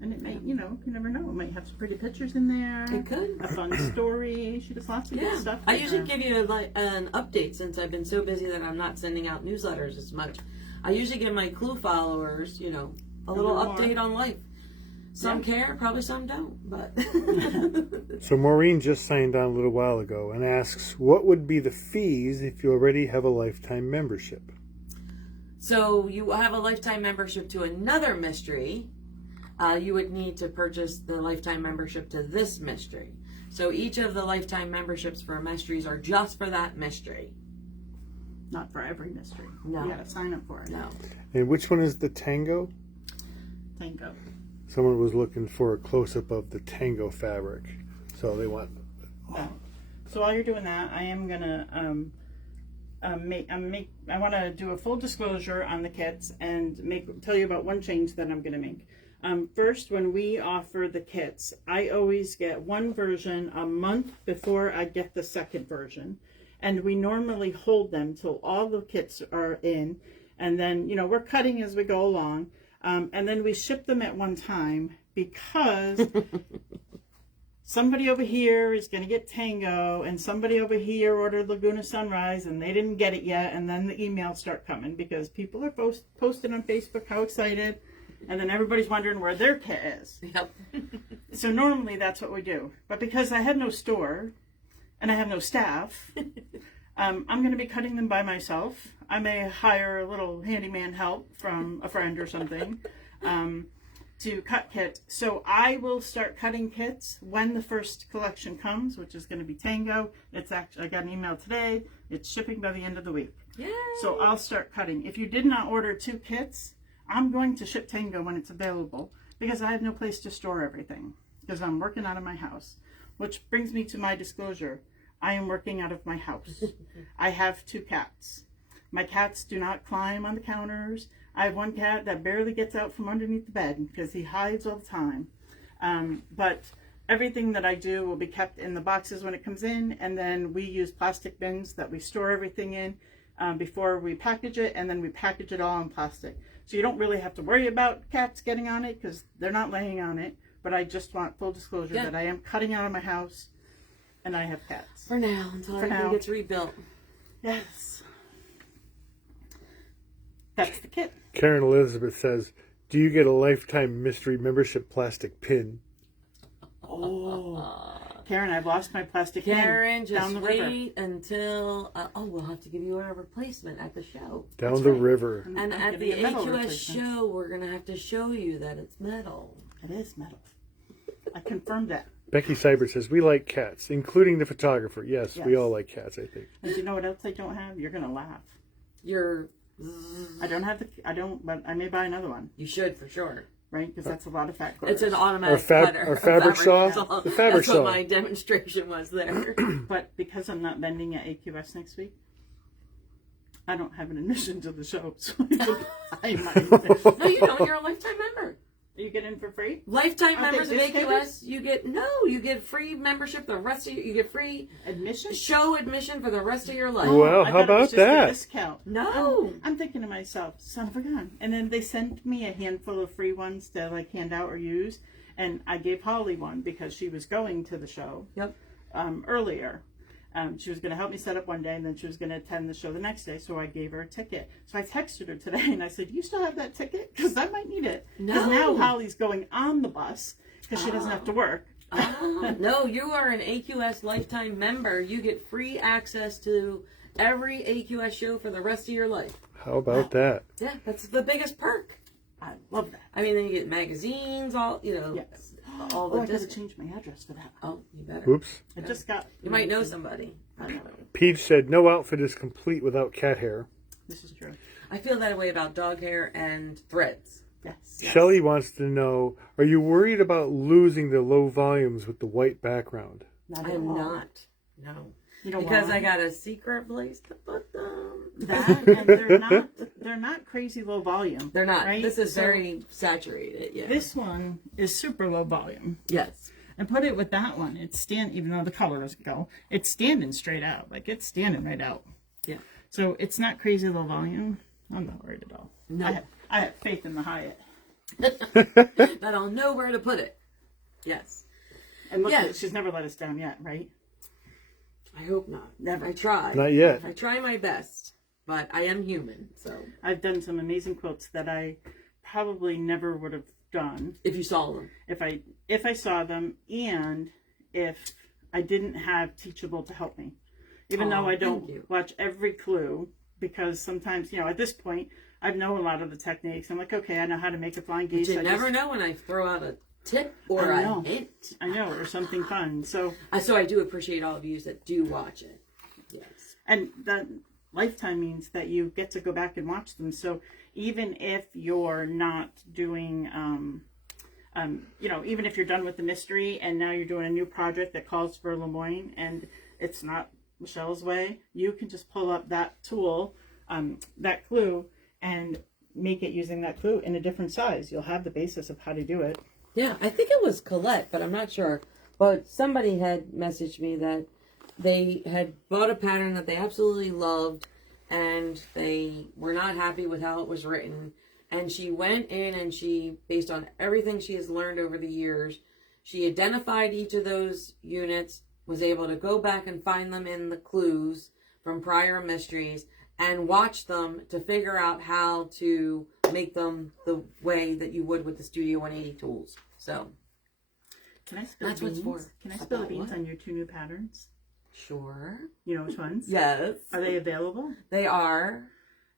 And it may, you never know. It might have some pretty pictures in there. It could. A fun story. She does lots of good stuff. I usually give you an update, since I've been so busy that I'm not sending out newsletters as much. I usually give my clue followers, a little update on life. Some care, probably some don't, but. So Maureen just signed on a little while ago and asks, what would be the fees if you already have a lifetime membership? So you have a lifetime membership to another mystery. You would need to purchase the lifetime membership to this mystery. So each of the lifetime memberships for mysteries are just for that mystery. Not for every mystery. No. You gotta sign up for it. No. And which one is the Tango? Tango. Someone was looking for a close-up of the Tango fabric. So they want... So while you're doing that, I am gonna I want to do a full disclosure on the kits and tell you about one change that I'm going to make. First, when we offer the kits, I always get one version a month before I get the second version. And we normally hold them till all the kits are in. And then, we're cutting as we go along. And then we ship them at one time because somebody over here is going to get Tango, and somebody over here ordered Laguna Sunrise, and they didn't get it yet. And then the emails start coming because people are posting on Facebook how excited, and then everybody's wondering where their kit is. Yep. So normally that's what we do. But because I have no store and I have no staff, I'm going to be cutting them by myself. I may hire a little handyman help from a friend or something. To cut kits. So I will start cutting kits when the first collection comes, which is going to be Tango. I got an email today. It's shipping by the end of the week. Yay. So I'll start cutting. If you did not order 2 kits, I'm going to ship Tango when it's available because I have no place to store everything because I'm working out of my house. Which brings me to my disclosure. I am working out of my house. I have 2 cats. My cats do not climb on the counters. I have one cat that barely gets out from underneath the bed because he hides all the time. But everything that I do will be kept in the boxes when it comes in, and then we use plastic bins that we store everything in before we package it, and then we package it all in plastic. So you don't really have to worry about cats getting on it because they're not laying on it. But I just want full disclosure that I am cutting out of my house, and I have cats. For now, until everything gets rebuilt. Yes. That's the kit. Karen Elizabeth says, do you get a lifetime mystery membership plastic pin? Oh. Karen, I've lost my plastic Karen, pin just down the wait river. Until... we'll have to give you a replacement at the show. Down the river. And at the AQS show, we're going to have to show you that it's metal. It is metal. I confirmed that. Becky Seibert says, we like cats, including the photographer. Yes, we all like cats, I think. And you know what else I don't have? You're going to laugh. But I may buy another one. You should, for sure. Right? Because that's a lot of fat quarters. It's an automatic cutter. Or fabric saw. The fabric saw. That's what my demonstration was there. But because I'm not vending at AQS next week, I don't have an admission to the show. So I might. No, you don't. You're a lifetime member. You get in for free? Lifetime members of AQS, you get free membership the rest of you get free admission? Show admission for the rest of your life. Well, how about that? A discount. No. I'm thinking to myself, son of a gun. And then they sent me a handful of free ones to hand out or use. And I gave Holly one because she was going to the show earlier. She was going to help me set up one day, and then she was going to attend the show the next day, so I gave her a ticket. So I texted her today, and I said, you still have that ticket? Because I might need it. Because now Holly's going on the bus, because she doesn't have to work. No, you are an AQS lifetime member. You get free access to every AQS show for the rest of your life. How about that? Yeah, that's the biggest perk. I love that. I mean, then you get magazines, all. Yes. All the I gotta change my address for that. Oh, you better. Oops. I just got... You might know somebody. Peach said, no outfit is complete without cat hair. This is true. I feel that way about dog hair and threads. Yes. Shelley wants to know, are you worried about losing the low volumes with the white background? I'm not. No. You know because why? I got a secret place to put them. That, and they're not crazy low volume. They're not. Right? This is very saturated. Yeah. This one is super low volume. Yes. And put it with that one. Even though the color doesn't go, it's standing straight out. Like it's standing right out. Yeah. So it's not crazy low volume. I'm not worried at all. No. I have faith in the Hyatt. That I'll know where to put it. Yes. And look, she's never let us down yet, right? I hope not. Never. I try. Not yet. I try my best, but I am human, so. I've done some amazing quilts that I probably never would have done if you saw them. If I saw them, and if I didn't have Teachable to help me. Even though I don't watch every clue, because sometimes, at this point, I know a lot of the techniques. I'm like, okay, I know how to make a flying gauge. But you never know when I throw out a tip or a hint. I know, or something fun. So I do appreciate all of you that do watch it. Yes. And that lifetime means that you get to go back and watch them. So even if you're not doing, even if you're done with the mystery and now you're doing a new project that calls for Lemoyne and it's not Michelle's way, you can just pull up that tool, that clue, and make it using that clue in a different size. You'll have the basis of how to do it. Yeah, I think it was Colette, but I'm not sure. But somebody had messaged me that they had bought a pattern that they absolutely loved, and they were not happy with how it was written. And she went in and she, based on everything she has learned over the years, she identified each of those units, was able to go back and find them in the clues from prior mysteries, and watch them to figure out how to make them the way that you would with the Studio 180 tools. So can I spill that's beans? what's for. Can I spill the About beans what? on your 2 new patterns? Sure. You know which ones? Yes. Are they available? They are.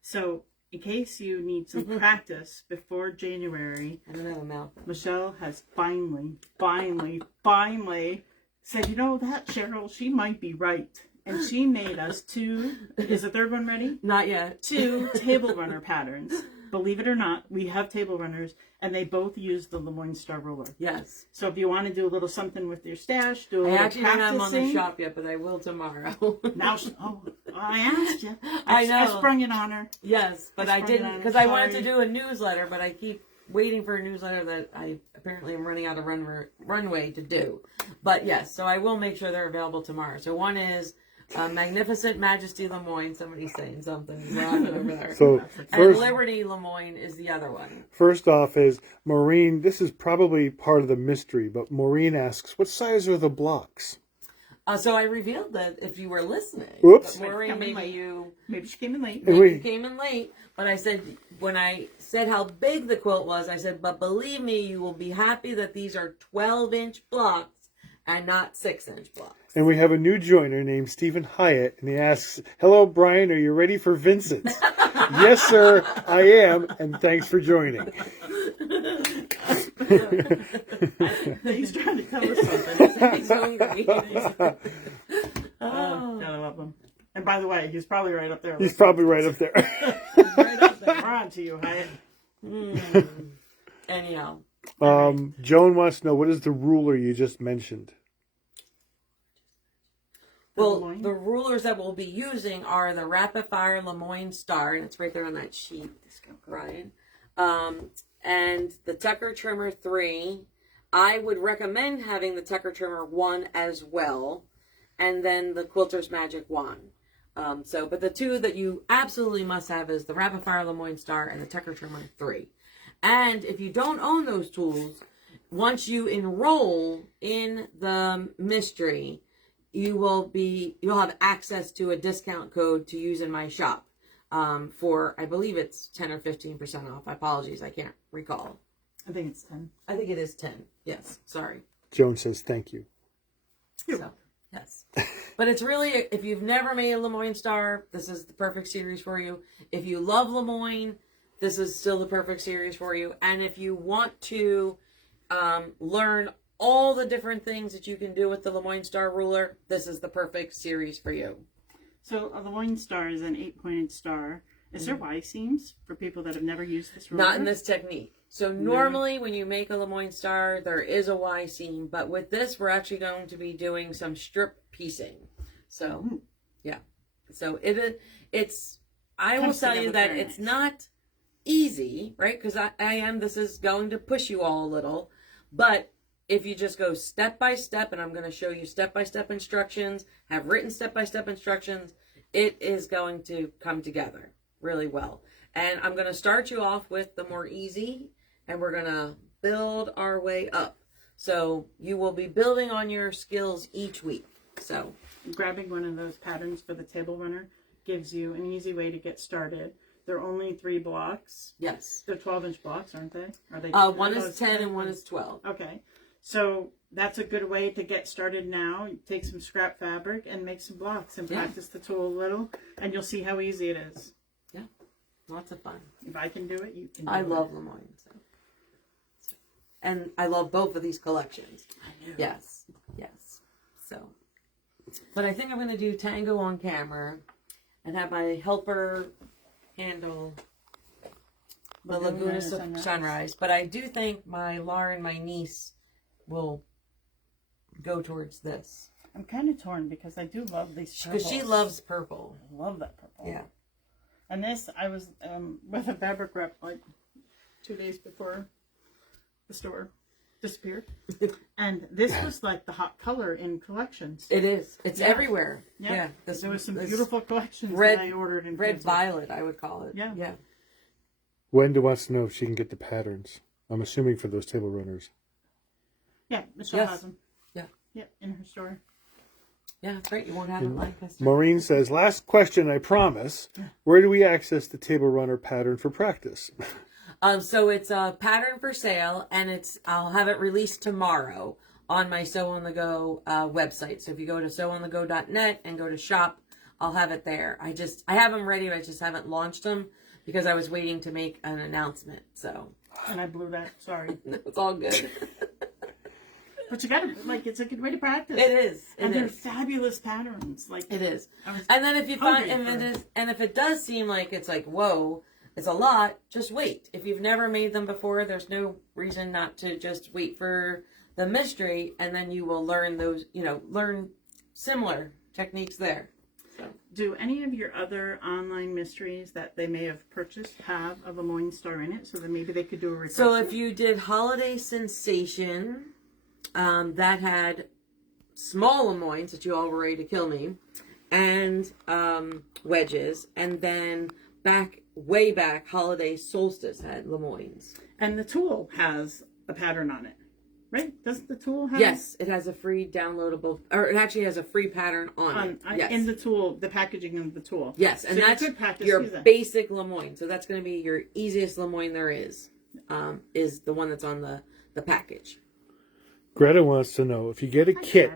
So, in case you need some practice before January, I don't have a mouth. Michelle has finally said, you know that, Cheryl, she might be right. And she made us 2, is the third one ready? Not yet. 2 table runner patterns. Believe it or not, we have table runners, and they both use the Lemoyne Star Ruler. Yes. So if you want to do a little something with your stash, do a I little actually don't have them on the practicing. shop yet, but I will tomorrow. Now, I asked you. I know. I sprung it on her. Yes, but I I sprung it didn't, on because her. I wanted to Sorry. do a newsletter, but I keep waiting for a newsletter that I apparently am running out of runway to do. But yes, so I will make sure they're available tomorrow. So one is Magnificent Majesty Lemoyne. Somebody's saying something. He's laughing over there. So And first, Liberty Lemoyne is the other one. first off is Maureen. This is probably part of the mystery, but Maureen asks, "What size are the blocks?" So I revealed that if you were listening. Whoops. But Maureen, Coming maybe late. you Maybe she came in late. And you we, came in late. But I said, when I said how big the quilt was, I said, but believe me, you will be happy that these are 12-inch blocks and not 6-inch blocks. and we have a new joiner named Stephen Hyatt, and he asks, "Hello, Brian. Are you ready for Vincent's?" Yes, sir. I am, and thanks for joining. He's trying to tell us something. He's hungry. Oh, gotta love him. And by the way, he's probably right up there. He's probably right up there. Right up there. We're on to you, Hyatt. Anyhow. Joan wants to know, what is the ruler you just mentioned? Well, Lemoyne? the rulers that we'll be using are the Rapid Fire Lemoyne Star, and it's right there on that sheet, Ryan. And the Tucker Trimmer 3. I would recommend having the Tucker Trimmer 1 as well, and then the Quilter's Magic 1. But the 2 that you absolutely must have is the Rapid Fire Lemoyne Star and the Tucker Trimmer 3. And if you don't own those tools, once you enroll in the mystery, you'll have access to a discount code to use in my shop for, I believe it's 10 or 15% off. Apologies, I can't recall. I think it's 10. I think it is 10. Yes, sorry. Joan says, "Thank you." So, yes. But it's really, if you've never made a Lemoyne Star, this is the perfect series for you. If you love Lemoyne, this is still the perfect series for you. And if you want to learn all the different things that you can do with the Lemoyne Star ruler, this is the perfect series for you. So a Lemoyne Star is an 8-pointed star. Is there Y seams for people that have never used this ruler? Not in this technique. So normally when you make a Lemoyne Star, there is a Y seam. But with this, we're actually going to be doing some strip piecing. So, yeah. So it's I will Comes tell you together that very it's nice. not easy, right? Because this is going to push you all a little. But if you just go step by step, and I'm going to show you step-by-step instructions, have written step-by-step instructions, it is going to come together really well. And I'm going to start you off with the more easy, and we're going to build our way up. So you will be building on your skills each week. So Grabbing one of those patterns for the table runner gives you an easy way to get started. They're only 3 blocks. yes, They're 12-inch blocks, aren't they? Are they? one is 10 and one is 12. Okay. So that's a good way to get started now. Take some scrap fabric and make some blocks and practice the tool a little, and you'll see how easy it is. Yeah, lots of fun. If I can do it, you can do it. I love Lemoyne. So. And I love both of these collections. I know. Yes, yes. So, but I think I'm going to do Tango on camera and have my helper handle the Laguna Sunrise. But I do think my Lauren, my niece, will go towards this. I'm kind of torn because I do love these purples. Because she loves purple. I love that purple. Yeah. And this, I was with a fabric rep like 2 days before the store disappeared. And this was like the hot color in collections. It is. It's everywhere. Yeah. This, there was some beautiful collections red, that I ordered in red Kansas. violet, I would call it. Yeah. Yeah. Wenda wants to know if she can get the patterns. I'm assuming for those table runners. Yeah, Michelle has them. Yeah. Yeah, in her store. Yeah, that's right. You won't have it like this. Maureen says, last question, I promise. Where do we access the table runner pattern for practice? So it's a pattern for sale, and I'll have it released tomorrow on my Sew on the Go website. So if you go to sewonthego.net and go to shop, I'll have it there. I have them ready, but I just haven't launched them because I was waiting to make an announcement. So. And I blew that. Sorry. It's all good. But you gotta, like, it's a good way to practice. It is. And they're fabulous patterns. Like, it is. And then if you find, and if it does seem like it's like, whoa, it's a lot, just wait. If you've never made them before, there's no reason not to just wait for the mystery, and then you will learn those, learn similar techniques there. So. Do any of your other online mysteries that they may have purchased have a Lemoyne star in it, so that maybe they could do a request? So if you did Holiday Sensation, that had small Lemoynes that you all were ready to kill me, and wedges, and then way back, Holiday Solstice had Lemoynes. And the tool has a pattern on it, right? Doesn't the tool have? Yes, it has a free downloadable, or it actually has a free pattern on it. Yes. In the tool, the packaging of the tool. Yes, and so that's your basic Lemoyne. So that's going to be your easiest Lemoyne there is the one that's on the package. Greta wants to know, if you get a kit,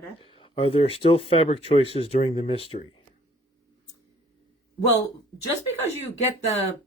are there still fabric choices during the mystery? Well, just because you get the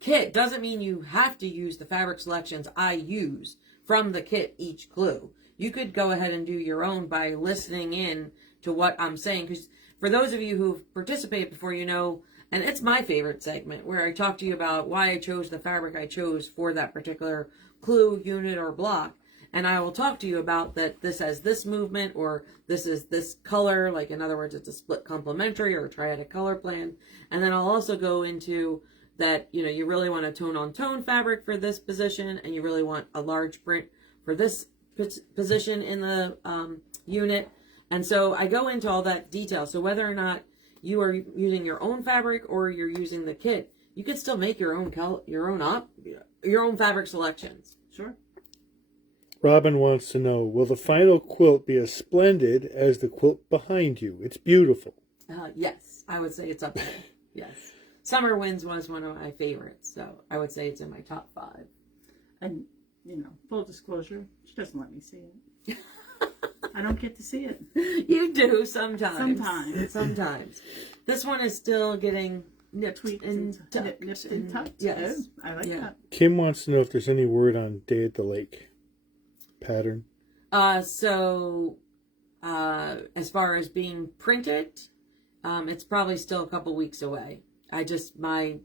kit doesn't mean you have to use the fabric selections I use from the kit each clue. You could go ahead and do your own by listening in to what I'm saying. Because for those of you who've participated before, and it's my favorite segment where I talk to you about why I chose the fabric I chose for that particular clue, unit, or block. And I will talk to you about that this has this movement, or this is this color, like in other words, it's a split complementary or a triadic color plan. And then I'll also go into that, you really want a tone-on-tone fabric for this position, and you really want a large print for this position in the unit. And so I go into all that detail. So whether or not you are using your own fabric or you're using the kit, you can still make your own fabric selections. Sure. Robin wants to know, will the final quilt be as splendid as the quilt behind you? It's beautiful. Yes, I would say it's up there. Yes. Summer Winds was one of my favorites, so I would say it's in my top 5. And, full disclosure, she doesn't let me see it. I don't get to see it. You do sometimes. Sometimes. This one is still getting nipped and tucked. Yes. Oh, I like that. Kim wants to know if there's any word on Day at the Lake pattern. So as far as being printed, it's probably still a couple weeks away. My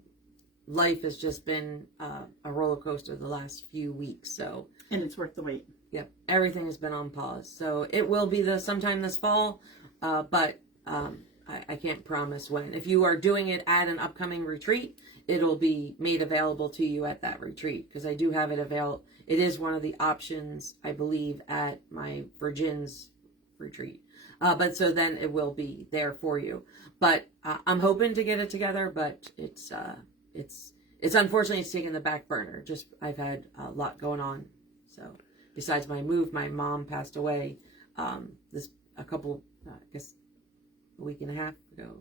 life has just been a roller coaster the last few weeks. So, and it's worth the wait. Yep, everything has been on pause. So it will be sometime this fall, but I can't promise when. If you are doing it at an upcoming retreat, it'll be made available to you at that retreat, because I do have it available. It is one of the options, I believe, at my Virgin's retreat. But so then it will be there for you. But I'm hoping to get it together, but it's unfortunately it's taken the back burner. Just I've had a lot going on. So besides my move, my mom passed away a week and a half ago.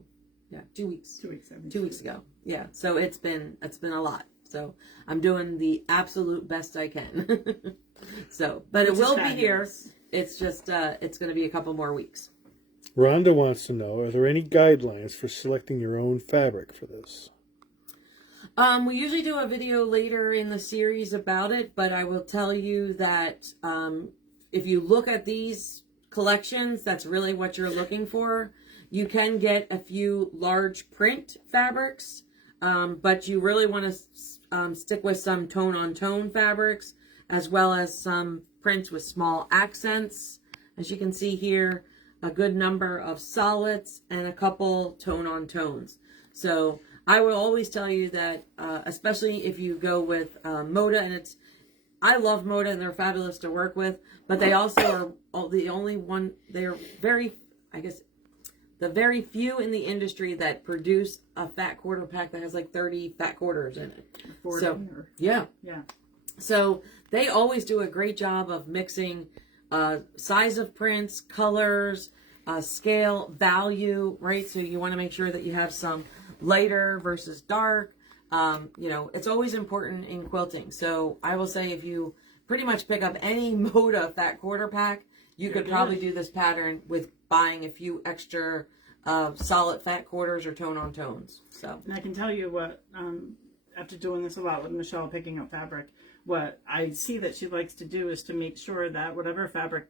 Yeah, 2 weeks. 2 weeks. 2 weeks ago. Yeah. So it's been a lot. So I'm doing the absolute best I can. So, but it will be here. It's just it's going to be a couple more weeks. Rhonda wants to know, are there any guidelines for selecting your own fabric for this? We usually do a video later in the series about it, but I will tell you that if you look at these collections, that's really what you're looking for. You can get a few large print fabrics, but you really want to stick with some tone-on-tone fabrics, as well as some prints with small accents. as you can see here, a good number of solids and a couple tone on tones. So I will always tell you that, especially if you go with Moda, and I love Moda and they're fabulous to work with, but they also are the only one, they're very, I guess, the very few in the industry that produce a fat quarter pack that has like 30 fat quarters in it. 40 So, or... yeah. Yeah. So they always do a great job of mixing size of prints, colors, scale, value, right? So you want to make sure that you have some lighter versus dark. You know, it's always important in quilting. So I will say if you pretty much pick up any Moda fat quarter pack, you could probably do this pattern with buying a few extra solid fat quarters or tone on tones. So, and I can tell you what, after doing this a lot with Michelle picking up fabric, what I see that she likes to do is to make sure that whatever fabric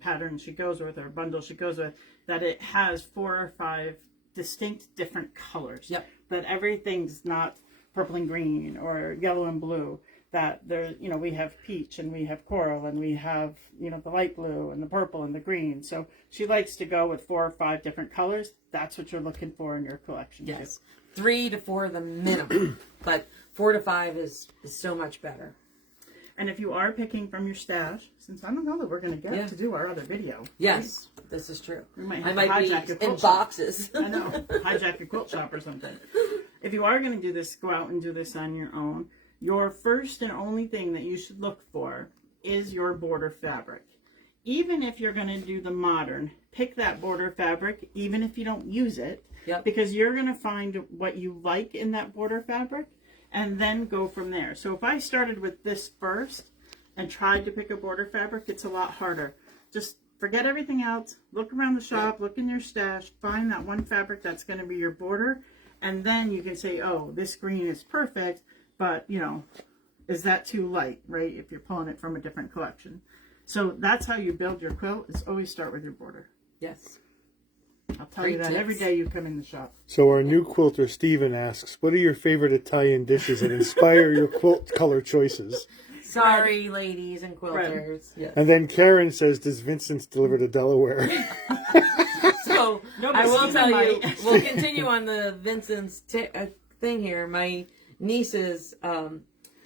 pattern she goes with or bundle she goes with, that it has 4 or 5 distinct different colors. Yep. That everything's not purple and green or yellow and blue. That there, you know, we have peach and we have coral and we have, you know, the light blue and the purple and the green. So she likes to go with 4 or 5 different colors. That's what you're looking for in your collection. yes, 3 to 4 the minimum, but 4 to 5 is so much better. And if you are picking from your stash, since I don't know that we're going to get to do our other video. Yes, right? This is true. We might I have might to hijack be a quilt in shop. boxes. I know. Hijack a quilt shop or something. If you are going to do this, go out and do this on your own. Your first and only thing that you should look for is your border fabric. Even if you're going to do the modern, pick that border fabric, even if you don't use it, because you're going to find what you like in that border fabric and then go from there. So if I started with this first and tried to pick a border fabric, it's a lot harder. Just forget everything else, look around the shop, look in your stash, find that one fabric that's going to be your border, and then you can say, oh, this green is perfect, but, you know, is that too light, right, if you're pulling it from a different collection. So that's how you build your quilt, is always start with your border. Yes. I'll tell you that every day you come in the shop. So our new quilter, Steven, asks, what are your favorite Italian dishes that inspire your quilt color choices? Sorry, ladies and quilters. Yes. And then Karen says, does Vincent's deliver to Delaware? So I will tell you, we'll continue on the Vincent's thing here. My nieces,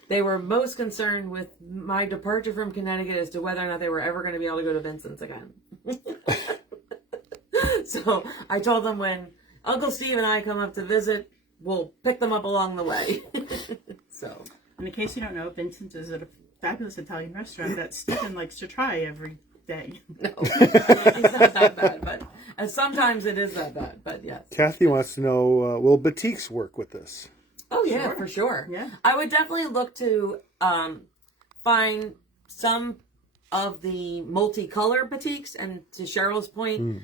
they were most concerned with my departure from Connecticut as to whether or not they were ever going to be able to go to Vincent's again. So I told them when Uncle Steve and I come up to visit, we'll pick them up along the way. So, and in case you don't know, Vincent's is a fabulous Italian restaurant that Stephen likes to try every day. No, it's not that bad, but sometimes it is that bad, but yes. Kathy wants to know, will batiks work with this? Oh, yeah, for sure. Yeah. I would definitely look to find some of the multicolor batiks, and to Cheryl's point,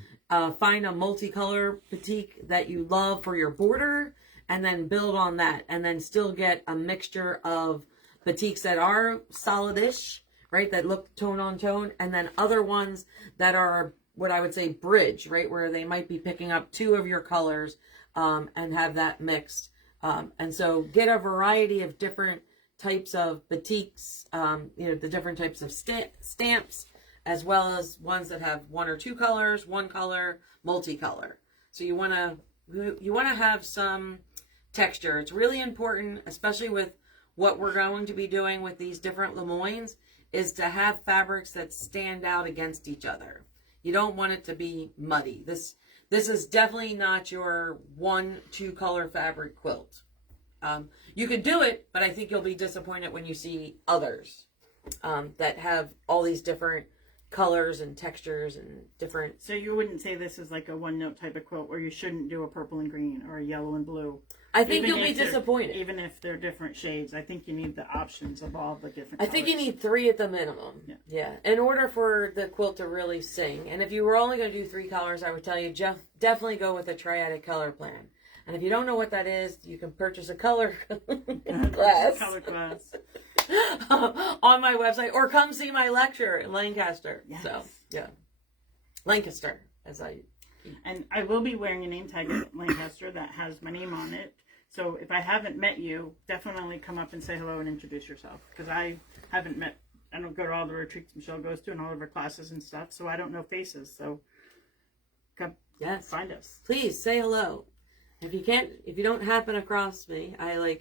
find a multicolor batik that you love for your border, and then build on that, and then still get a mixture of batiks that are solid-ish, right, that look tone on tone, and then other ones that are what I would say bridge, right, where they might be picking up 2 of your colors and have that mixed. And so get a variety of different types of batiks, you know, the different types of stamps, as well as ones that have 1 or 2 colors, 1 color, multicolor. So you want to have some texture. It's really important, especially with what we're going to be doing with these different Lemoines, is to have fabrics that stand out against each other. You don't want it to be muddy. This is definitely not your 1-2 color fabric quilt. You could do it, but I think you'll be disappointed when you see others that have all these different colors and textures and different. So you wouldn't say this is like a 1-note type of quilt where you shouldn't do a purple and green or a yellow and blue? I think you'll be disappointed. Even if they're different shades, I think you need the options of all the different colors. I think you need 3 at the minimum. Yeah. In order for the quilt to really sing. And if you were only going to do 3 colors, I would tell you definitely go with a triadic color plan. And if you don't know what that is, you can purchase a color glass. Color glass. On my website, or come see my lecture in Lancaster. Yes. So, yeah. Lancaster, And I will be wearing a name tag at Lancaster that has my name on it. So if I haven't met you, definitely come up and say hello and introduce yourself. Because I haven't met I don't go to all the retreats Michelle goes to and all of her classes and stuff, so I don't know faces. So come find us. Please say hello. If you don't happen across me, I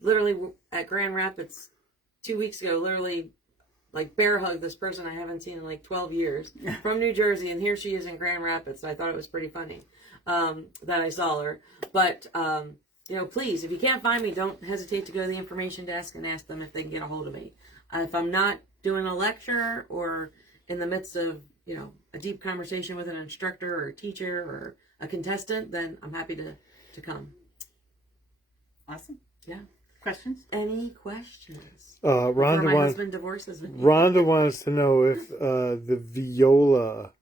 literally at Grand Rapids 2 weeks ago, literally bear hugged this person I haven't seen in 12 years from New Jersey, and here she is in Grand Rapids. So I thought it was pretty funny that I saw her. But please, if you can't find me, don't hesitate to go to the information desk and ask them if they can get a hold of me. If I'm not doing a lecture or in the midst of a deep conversation with an instructor or a teacher or a contestant, then I'm happy to come. Awesome. Yeah. Questions? Any questions? Rhonda my husband divorces me. Rhonda wants to know if the Viola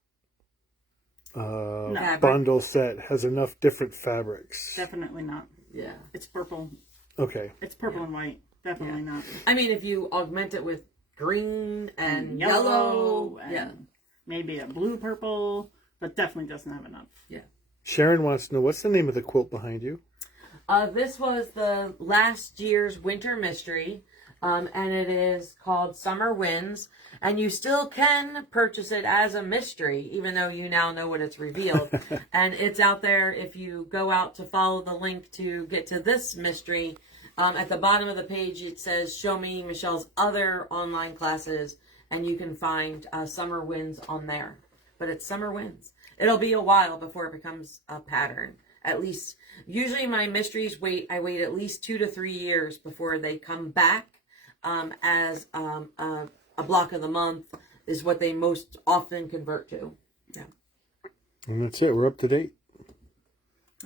bundle set has enough different fabrics. Definitely not. Yeah. It's purple. Okay. It's purple and white. Definitely not. I mean, if you augment it with green and yellow and maybe a blue purple, but definitely doesn't have enough. Yeah. Sharon wants to know, what's the name of the quilt behind you? This was the last year's winter mystery, and it is called Summer Winds, and you still can purchase it as a mystery, even though you now know what it's revealed. And it's out there if you go out to follow the link to get to this mystery. At the bottom of the page, it says, show me Michelle's other online classes, and you can find Summer Winds on there. But it's Summer Winds. It'll be a while before it becomes a pattern. At least, usually my mysteries I wait at least 2 to 3 years before they come back as a block of the month is what they most often convert to. Yeah. And that's it. We're up to date.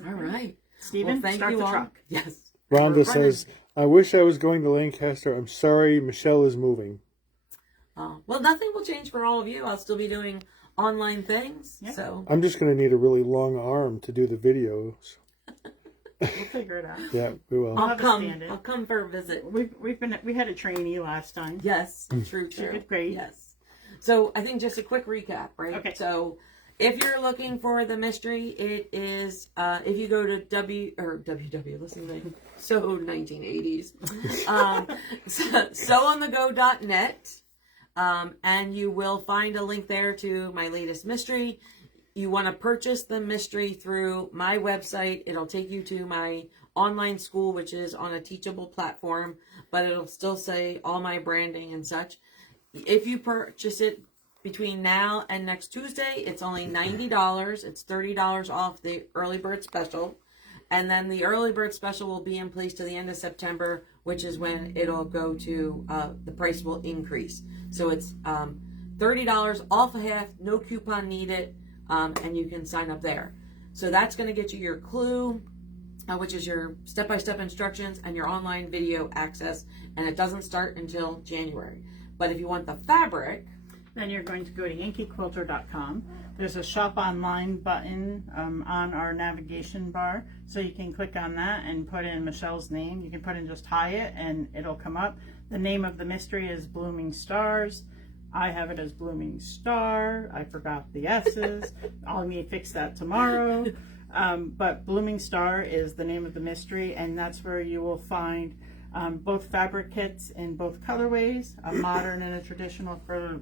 All right. Stephen, thank start you the all. truck. Yes. Rhonda says, I wish I was going to Lancaster. I'm sorry, Michelle is moving. Well, nothing will change for all of you. I'll still be doing online things. Yep. So I'm just going to need a really long arm to do the videos. We'll figure it out. Yeah, we will. I'll come for a visit. We had a trainee last time. Yes, true. She did great. Yes. So I think just a quick recap, right? Okay. So if you're looking for the mystery, it is if you go to www. Listen to me. So 1980s. Sewonthego.net. And you will find a link there to my latest mystery. You want to purchase the mystery through my website. It'll take you to my online school, which is on a teachable platform, but it'll still say all my branding and such. If you purchase it between now and next Tuesday, it's only $90. It's $30 off the early bird special. And then the early bird special will be in place to the end of September, which is when it'll go to, the price will increase. So it's $30 off a half, no coupon needed, and you can sign up there. So that's going to get you your clue, which is your step-by-step instructions and your online video access, and it doesn't start until January. But if you want the fabric, then you're going to go to yankeequilter.com. There's a shop online button on our navigation bar, so you can click on that and put in Michelle's name. You can put in just Hyatt and it'll come up. The name of the mystery is Blooming Stars. I have it as Blooming Star. I forgot the S's. I'll need to fix that tomorrow. But Blooming Star is the name of the mystery, and that's where you will find both fabric kits in both colorways, a modern and a traditional for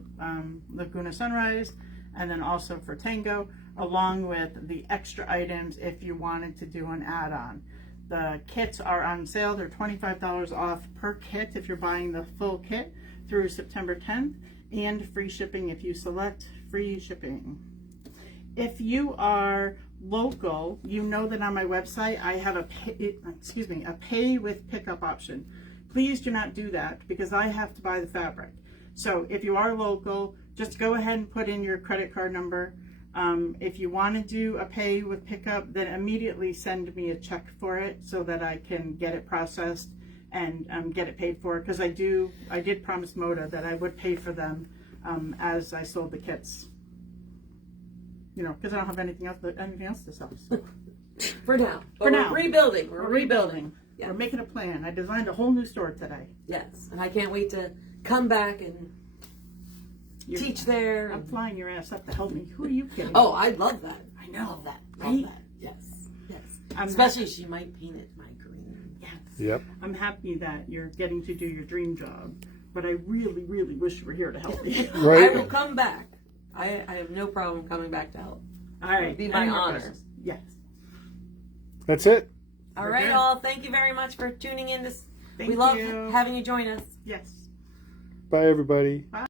Laguna Sunrise, and then also for Tango, along with the extra items if you wanted to do an add-on. The kits are on sale. They're $25 off per kit if you're buying the full kit through September 10th, and free shipping if you select free shipping. If you are local, you know that on my website I have a pay with pickup option. Please do not do that because I have to buy the fabric. So if you are local, just go ahead and put in your credit card number. If you want to do a pay with pickup, then immediately send me a check for it so that I can get it processed and get it paid for. Because I did promise Moda that I would pay for them as I sold the kits. You know, because I don't have anything else to sell. So. For now. We're rebuilding. We're rebuilding. Yeah. We're making a plan. I designed a whole new store today. Yes, and I can't wait to come back and teach there. I'm flying your ass up to help me. Who are you kidding? Oh, I love that. I know. Love that. Right? Love that. Yes. Especially she might paint it my green. Yes. Yep. I'm happy that you're getting to do your dream job but I really, really wish you were here to help me. Right? I will come back. I have no problem coming back to help. All right. It'd be my Any more honor. questions? Yes. That's it. All We're right, good. all. Thank you very much for tuning in. Thank We love you. having you join us. Yes. Bye, everybody. Bye.